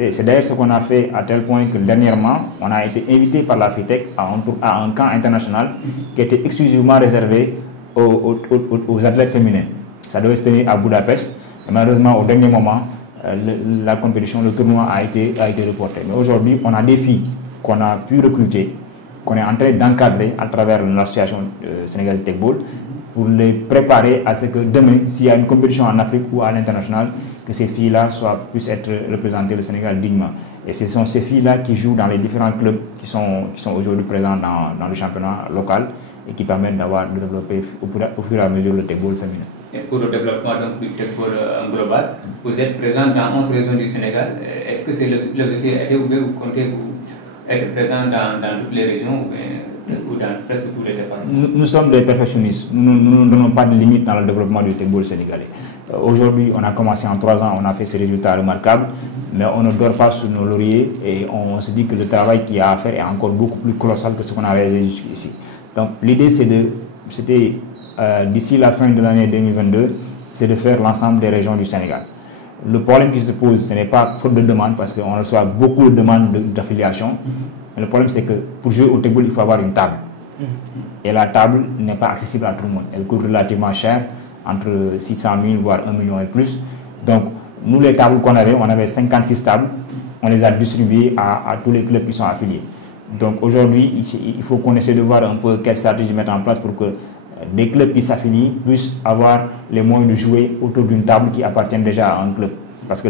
C'est d'ailleurs ce qu'on a fait à tel point que dernièrement, on a été invité par la FITEC à un camp international qui était exclusivement réservé aux athlètes féminins. Ça devait se tenir à Budapest. Et malheureusement, au dernier moment, la compétition, le tournoi a été reporté. Mais aujourd'hui, on a des filles qu'on a pu recruter, qu'on est en train d'encadrer à travers l'association sénégalaise de Tekball pour les préparer à ce que demain, s'il y a une compétition en Afrique ou à l'international, que ces filles-là puissent être représentées le Sénégal dignement. Et ce sont ces filles-là qui jouent dans les différents clubs qui sont aujourd'hui présents dans le championnat local et qui permettent de développer au fur et à mesure le Tekball féminin. Et pour le développement donc, du Tekball en global, vous êtes présent dans 11 régions du Sénégal. Est-ce que c'est l'objectif ou vous comptez être présent dans toutes les régions ou dans presque tous les départements? Nous sommes des perfectionnistes. Nous ne donnons pas de limite dans le développement du Tekball sénégalais. Aujourd'hui, on a commencé en 3 ans, on a fait ces résultats remarquables, mais on ne dort pas sur nos lauriers et on se dit que le travail qu'il y a à faire est encore beaucoup plus colossal que ce qu'on avait réalisé jusqu'ici. Donc l'idée, c'était d'ici la fin de l'année 2022, c'est de faire l'ensemble des régions du Sénégal. Le problème qui se pose, ce n'est pas faute de demande, parce qu'on reçoit beaucoup de demandes d'affiliation. Le problème, c'est que pour jouer au Tekball, il faut avoir une table. Et la table n'est pas accessible à tout le monde. Elle coûte relativement cher, entre 600 000 voire 1 million et plus. Donc, nous, les tables qu'on avait, on avait 56 tables. On les a distribuées à tous les clubs qui sont affiliés. Donc, aujourd'hui, il faut qu'on essaie de voir un peu quelle stratégie mettre en place pour que des clubs qui s'affilient puissent avoir les moyens de jouer autour d'une table qui appartient déjà à un club. Parce que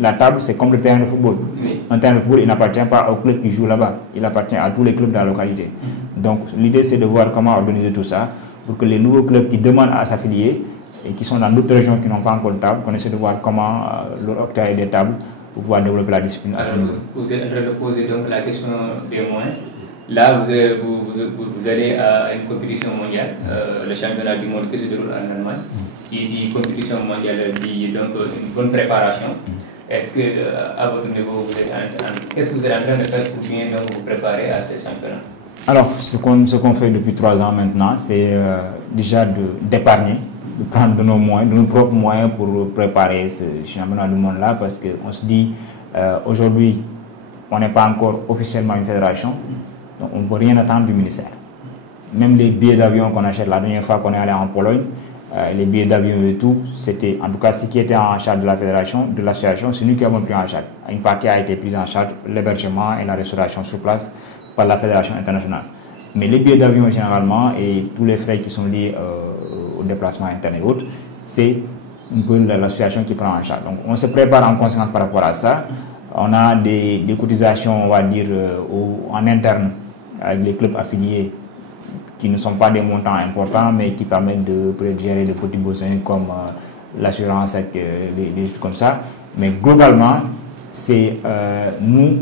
la table, c'est comme le terrain de football. Oui. Un terrain de football, il n'appartient pas au club qui joue là-bas. Il appartient à tous les clubs de la localité. Donc, l'idée, c'est de voir comment organiser tout ça pour que les nouveaux clubs qui demandent à s'affilier et qui sont dans d'autres régions qui n'ont pas encore de table, qu'on essaie de voir comment leur octroyer des tables pour pouvoir développer la discipline. Alors, vous êtes en train de poser donc la question des moyens. Là, vous allez à une compétition mondiale, le championnat du monde qui se déroule en Allemagne, qui dit compétition mondiale, dit donc une bonne préparation. Est-ce que, à votre niveau, qu'est-ce que vous êtes en train de faire pour bien donc, vous préparer à ce championnat? Alors, ce qu'on fait depuis 3 ans maintenant, c'est déjà d'épargner, de prendre de nos moyens, de nos propres moyens pour préparer ce championnat du monde-là, parce qu'on se dit, aujourd'hui, on n'est pas encore officiellement une fédération. Donc on ne peut rien attendre du ministère. Même les billets d'avion qu'on achète, la dernière fois qu'on est allé en Pologne, les billets d'avion et tout, c'était en tout cas ce qui était en charge de la fédération, de l'association, c'est nous qui avons pris en charge. Une partie a été prise en charge, l'hébergement et la restauration sur place par la fédération internationale. Mais les billets d'avion généralement et tous les frais qui sont liés au déplacement interne et autres, c'est un peu l'association qui prend en charge. Donc on se prépare en conséquence par rapport à ça. On a des cotisations, on va dire, en interne avec les clubs affiliés qui ne sont pas des montants importants mais qui permettent de gérer de petits besoins comme l'assurance et des choses comme ça. Mais globalement, c'est nous,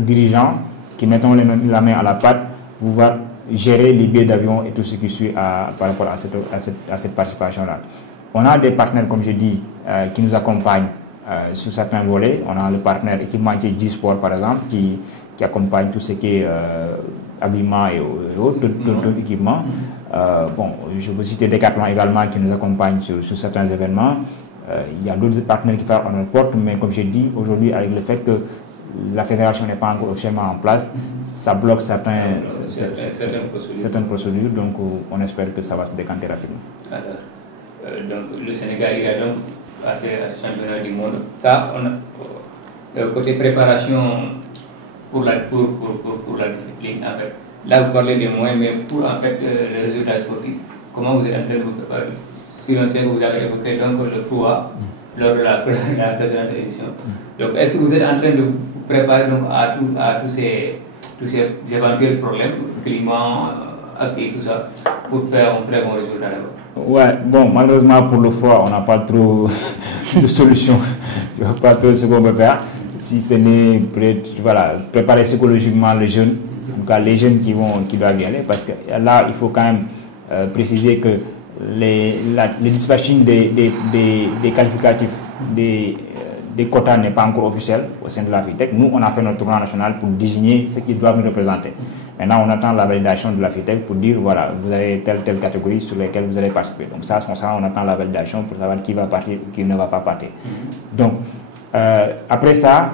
dirigeants, qui mettons la main à la pâte pour pouvoir gérer les billets d'avion et tout ce qui suit par rapport à cette participation-là. On a des partenaires, comme je dis, qui nous accompagnent sur certains volets. On a le partenaire équipementier G-Sport, par exemple, qui accompagne tout ce qui est habillement et autres, d'autres équipements. Bon, je veux citer Decathlon également qui nous accompagne sur certains événements. Il y a d'autres partenaires qui font en notre porte, mais comme j'ai dit, aujourd'hui, avec le fait que la fédération n'est pas encore officiellement en place, ça bloque certaines procédures, donc on espère que ça va se décanter rapidement. Alors, donc le Sénégal ira donc à ce championnat du monde. Ça, on a, côté préparation pour la discipline, en fait, là vous parlez des moyens, mais pour en fait le résultat sportif, comment vous êtes en train de vous préparer? Si on sait que vous avez évoqué donc le froid lors de la précédente édition. Donc est-ce que vous êtes en train de vous préparer donc à tous ces éventuels problèmes, climat, et tout ça, pour faire un très bon résultat d'abord? Ouais, bon, malheureusement pour le froid, on n'a pas trop de solutions. Je ne vois pas trop ce qu'on peut faire. Si ce n'est préparer psychologiquement les jeunes, en tout cas les jeunes qui doivent y aller, parce que là, il faut quand même préciser que les dispatching des qualificatifs, des quotas n'est pas encore officiel au sein de la FITEC. Nous, on a fait notre tournoi national pour désigner ceux qui doivent nous représenter. Maintenant, on attend la validation de la FITEC pour dire, voilà, vous avez telle catégorie sur laquelle vous allez participer. Donc ça, on attend la validation pour savoir qui va partir ou qui ne va pas partir. Donc, après ça,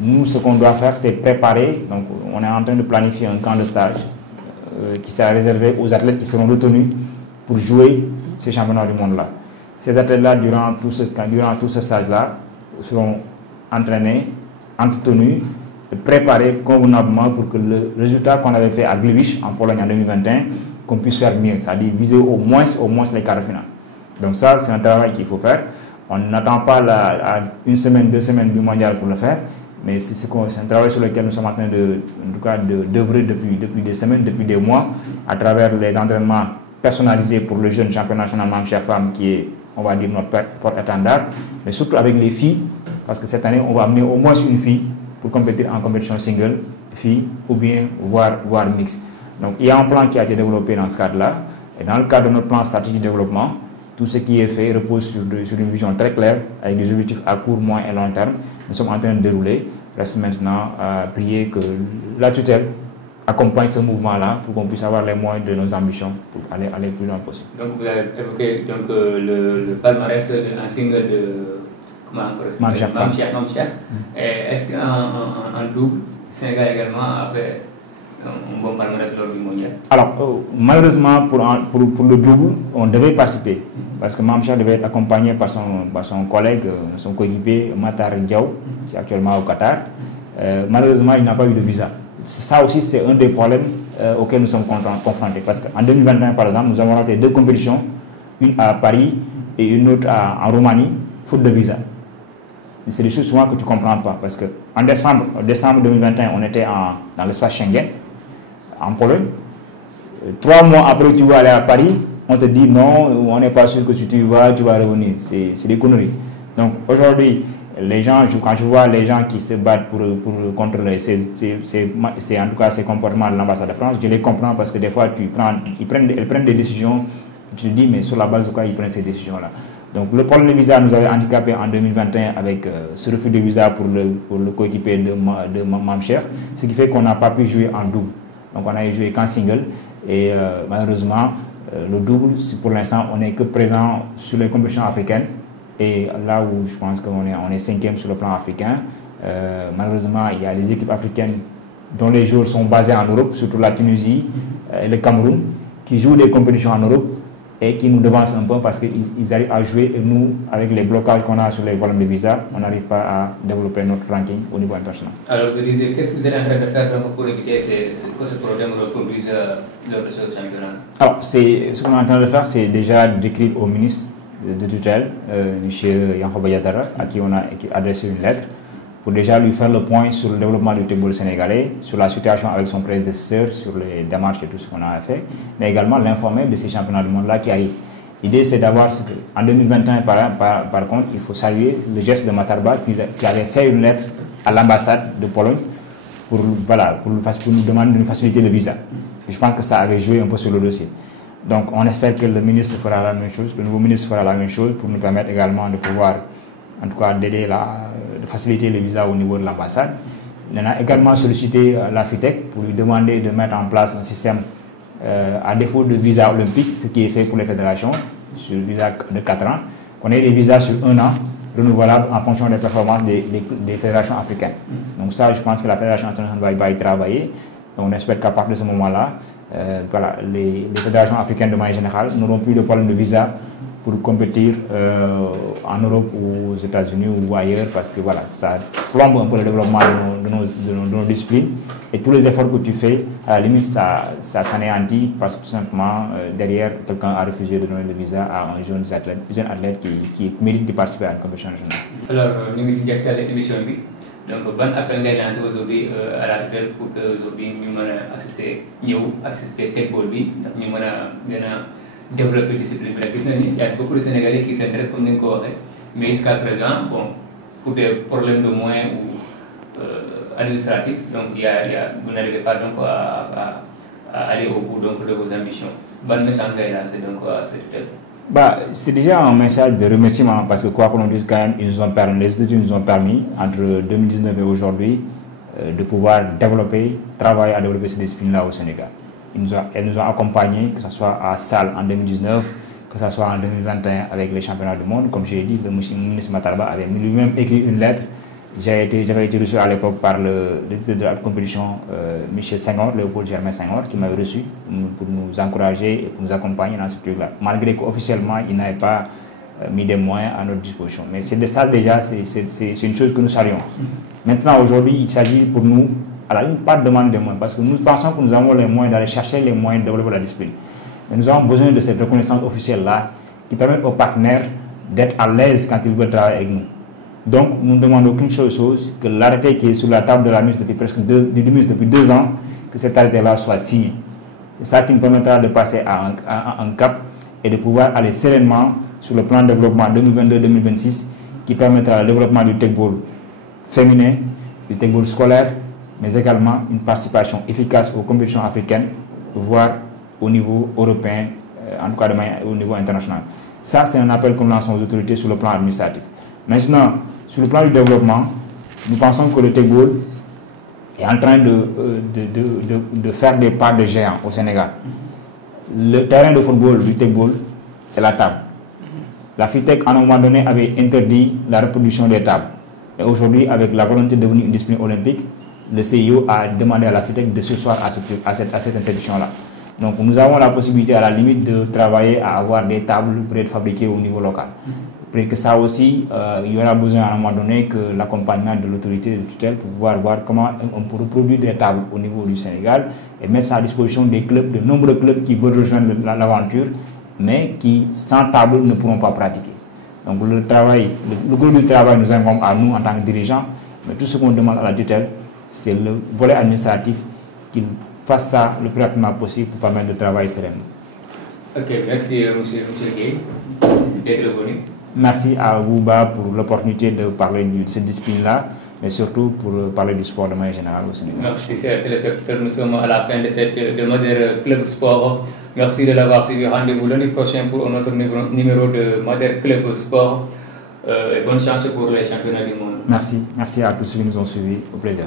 Nous, ce qu'on doit faire, c'est préparer. Donc, on est en train de planifier un camp de stage qui sera réservé aux athlètes qui seront retenus pour jouer ces championnats du monde-là. Ces athlètes-là, durant tout ce stage-là, seront entraînés, entretenus, préparés convenablement pour que le résultat qu'on avait fait à Gliwice, en Pologne en 2021, qu'on puisse faire mieux, c'est-à-dire viser au moins les quarts de finale. Donc ça, c'est un travail qu'il faut faire. On n'attend pas à une semaine, 2 semaines du mondial pour le faire, mais c'est un travail sur lequel nous sommes en train d'œuvrer depuis des semaines, depuis des mois, à travers les entraînements personnalisés pour le jeune championnat national Mame Cheikh Femme qui est, on va dire, notre porte-étendard, mais surtout avec les filles, parce que cette année, on va amener au moins une fille pour compétir en compétition single, fille, ou bien voire mixte. Donc il y a un plan qui a été développé dans ce cadre-là, et dans le cadre de notre plan stratégique de développement, tout ce qui est fait repose sur une vision très claire, avec des objectifs à court, moyen et long terme. Nous sommes en train de dérouler. Reste maintenant à prier que la tutelle accompagne ce mouvement-là pour qu'on puisse avoir les moyens de nos ambitions pour aller plus loin possible. Donc vous avez évoqué donc, le palmarès en single de Mame Cheikh Femme. Est-ce qu'en double, Sénégal également avait un bon palmarès lors du mondial? Alors, malheureusement, pour le double, on devait participer. Parce que Mame Cheikh devait être accompagné par son collègue, son coéquipier, Matar Diaw, qui est actuellement au Qatar. Malheureusement, il n'a pas eu de visa. Ça aussi, c'est un des problèmes auxquels nous sommes confrontés. Parce qu'en 2021, par exemple, nous avons raté 2 compétitions, une à Paris et une autre en Roumanie, faute de visa. C'est des choses souvent que tu ne comprends pas. Parce qu'en décembre 2021, on était dans l'espace Schengen, en Pologne. 3 mois après, tu vas aller à Paris, on te dit non, on n'est pas sûr que tu vas revenir. C'est des conneries. Donc aujourd'hui, les gens, quand je vois les gens qui se battent contre en tout cas ces comportements de l'ambassade de France, je les comprends parce que des fois, ils prennent des décisions, tu te dis, mais sur la base de quoi ils prennent ces décisions-là. Donc le problème de visa nous avait handicapé en 2021 avec ce refus de visa pour le coéquipier de Mame Cheikh, ce qui fait qu'on n'a pas pu jouer en double. Donc on a joué qu'en single et malheureusement le double, pour l'instant on n'est que présent sur les compétitions africaines et là où je pense qu'on est 5e sur le plan africain. Malheureusement il y a les équipes africaines dont les joueurs sont basés en Europe, surtout la Tunisie et le Cameroun, qui jouent des compétitions en Europe et qui nous devancent un peu parce qu'ils arrivent à jouer et nous, avec les blocages qu'on a sur les problèmes de visa, on n'arrive pas à développer notre ranking au niveau international. Alors, je disais, qu'est-ce que vous êtes en train de faire donc, pour éviter ce problème de reproduise lors de ce championnat? Alors, ce qu'on est en train de faire, c'est déjà d'écrire au ministre de tutelle, M. Yankhoba Diattara, à qui on a adressé une lettre, pour déjà lui faire le point sur le développement du football sénégalais, sur la situation avec son prédécesseur, sur les démarches et tout ce qu'on a fait, mais également l'informer de ces championnats du monde-là qui arrivent. L'idée, c'est d'avoir, en 2021, par contre, il faut saluer le geste de Matarba qui avait fait une lettre à l'ambassade de Pologne pour nous demander de nous faciliter le visa. Et je pense que ça avait joué un peu sur le dossier. Donc, on espère que le ministre fera la même chose, le nouveau ministre fera la même chose pour nous permettre également de pouvoir, en tout cas, de faciliter le visa au niveau de l'ambassade. On a également sollicité l'AFITEC pour lui demander de mettre en place un système à défaut de visa olympique, ce qui est fait pour les fédérations, sur le visa de 4 ans, qu'on ait des visas sur 1 an, renouvelables en fonction des performances des fédérations africaines. Donc ça, je pense que la fédération internationale va y travailler. On espère qu'à partir de ce moment-là, les fédérations africaines de manière générale n'auront plus de problème de visa pour compétir en Europe ou aux États-Unis ou ailleurs, parce que voilà, ça plombe un peu le développement de nos disciplines. Et tous les efforts que tu fais, à la limite, ça s'anéantit parce que tout simplement, derrière, quelqu'un a refusé de donner le visa à un jeune athlète qui mérite de participer à une compétition régionale. Alors, nous sommes déjà à l'émission. Donc, bon appel ngay lancé aujourd'hui à la tutelle pour que aujourd'hui ñu mën a assister Tekball bi ndax ñu mën a gën a développer discipline bi. Gis nañu il y a beaucoup de Sénégalais qui s'intéressent comme ni nga ko waxee mais jusqu'à présent bon pour des problèmes de moyens ou administratifs donc vous n'arrivez pas donc à aller au bout donc de vos ambitions. Bon message ngay lancé donc à cette tutelle. C'est déjà un message de remerciement parce que quoi qu'on dise quand même, les études nous ont permis entre 2019 et aujourd'hui de pouvoir travailler à développer ces disciplines-là au Sénégal. Elles nous ont accompagnés, que ce soit à Salle en 2019, que ce soit en 2021 avec les championnats du monde. Comme j'ai dit, le ministre Matarba avait lui-même écrit une lettre J'avais été reçu à l'époque par le directeur de la compétition, Michel Senghor, Léopold Germain Senghor, qui m'avait reçu pour nous encourager et pour nous accompagner dans ce truc-là. Malgré qu'officiellement, il n'avait pas mis des moyens à notre disposition. Mais c'est de ça déjà, c'est une chose que nous saluons. Maintenant, aujourd'hui, il s'agit pour nous, à la ligne, pas de demander des moyens, parce que nous pensons que nous avons les moyens d'aller chercher les moyens de développer la discipline. Mais nous avons besoin de cette reconnaissance officielle-là qui permet aux partenaires d'être à l'aise quand ils veulent travailler avec nous. Donc, nous ne demandons qu'une seule chose, que l'arrêté qui est sur la table de la ministre depuis presque depuis 2 ans, que cet arrêté-là soit signé. C'est ça qui nous permettra de passer à un cap et de pouvoir aller sereinement sur le plan de développement 2022-2026 qui permettra le développement du tech-ball féminin, du tech-ball scolaire, mais également une participation efficace aux compétitions africaines, voire au niveau européen, en tout cas au niveau international. Ça, c'est un appel que nous lançons aux autorités sur le plan administratif. Maintenant, sur le plan du développement, nous pensons que le tech-ball est en train de faire des pas de géant au Sénégal. Le terrain de football du tech-ball, c'est la table. La FITEC, à un moment donné, avait interdit la reproduction des tables. Et aujourd'hui, avec la volonté de devenir une discipline olympique, le CIO a demandé à la FITEC de s'asseoir à cette interdiction-là. Donc nous avons la possibilité à la limite de travailler à avoir des tables pour être fabriquées au niveau local. Après que ça aussi, il y aura besoin à un moment donné que l'accompagnement de l'autorité de tutelle pour pouvoir voir comment on peut reproduire des tables au niveau du Sénégal et mettre ça à disposition des clubs, de nombreux clubs qui veulent rejoindre l'aventure, mais qui sans table ne pourront pas pratiquer. Donc le gros du travail nous incombe à nous en tant que dirigeants, mais tout ce qu'on demande à la tutelle, c'est le volet administratif qu'il fasse ça le plus rapidement possible pour permettre de travailler sereinement. Ok, merci monsieur Gueye d'être venu. Merci à vous, pour l'opportunité de parler de cette discipline-là, mais surtout pour parler du sport de manière générale au Sénégal. Merci, chers téléspectateurs. Nous sommes à la fin de cette de Modèle Club Sport. Merci de l'avoir suivi. Rendez-vous lundi prochain pour un autre numéro de Modèle Club Sport. Et bonne chance pour les championnats du monde. Merci à tous ceux qui nous ont suivis. Au plaisir.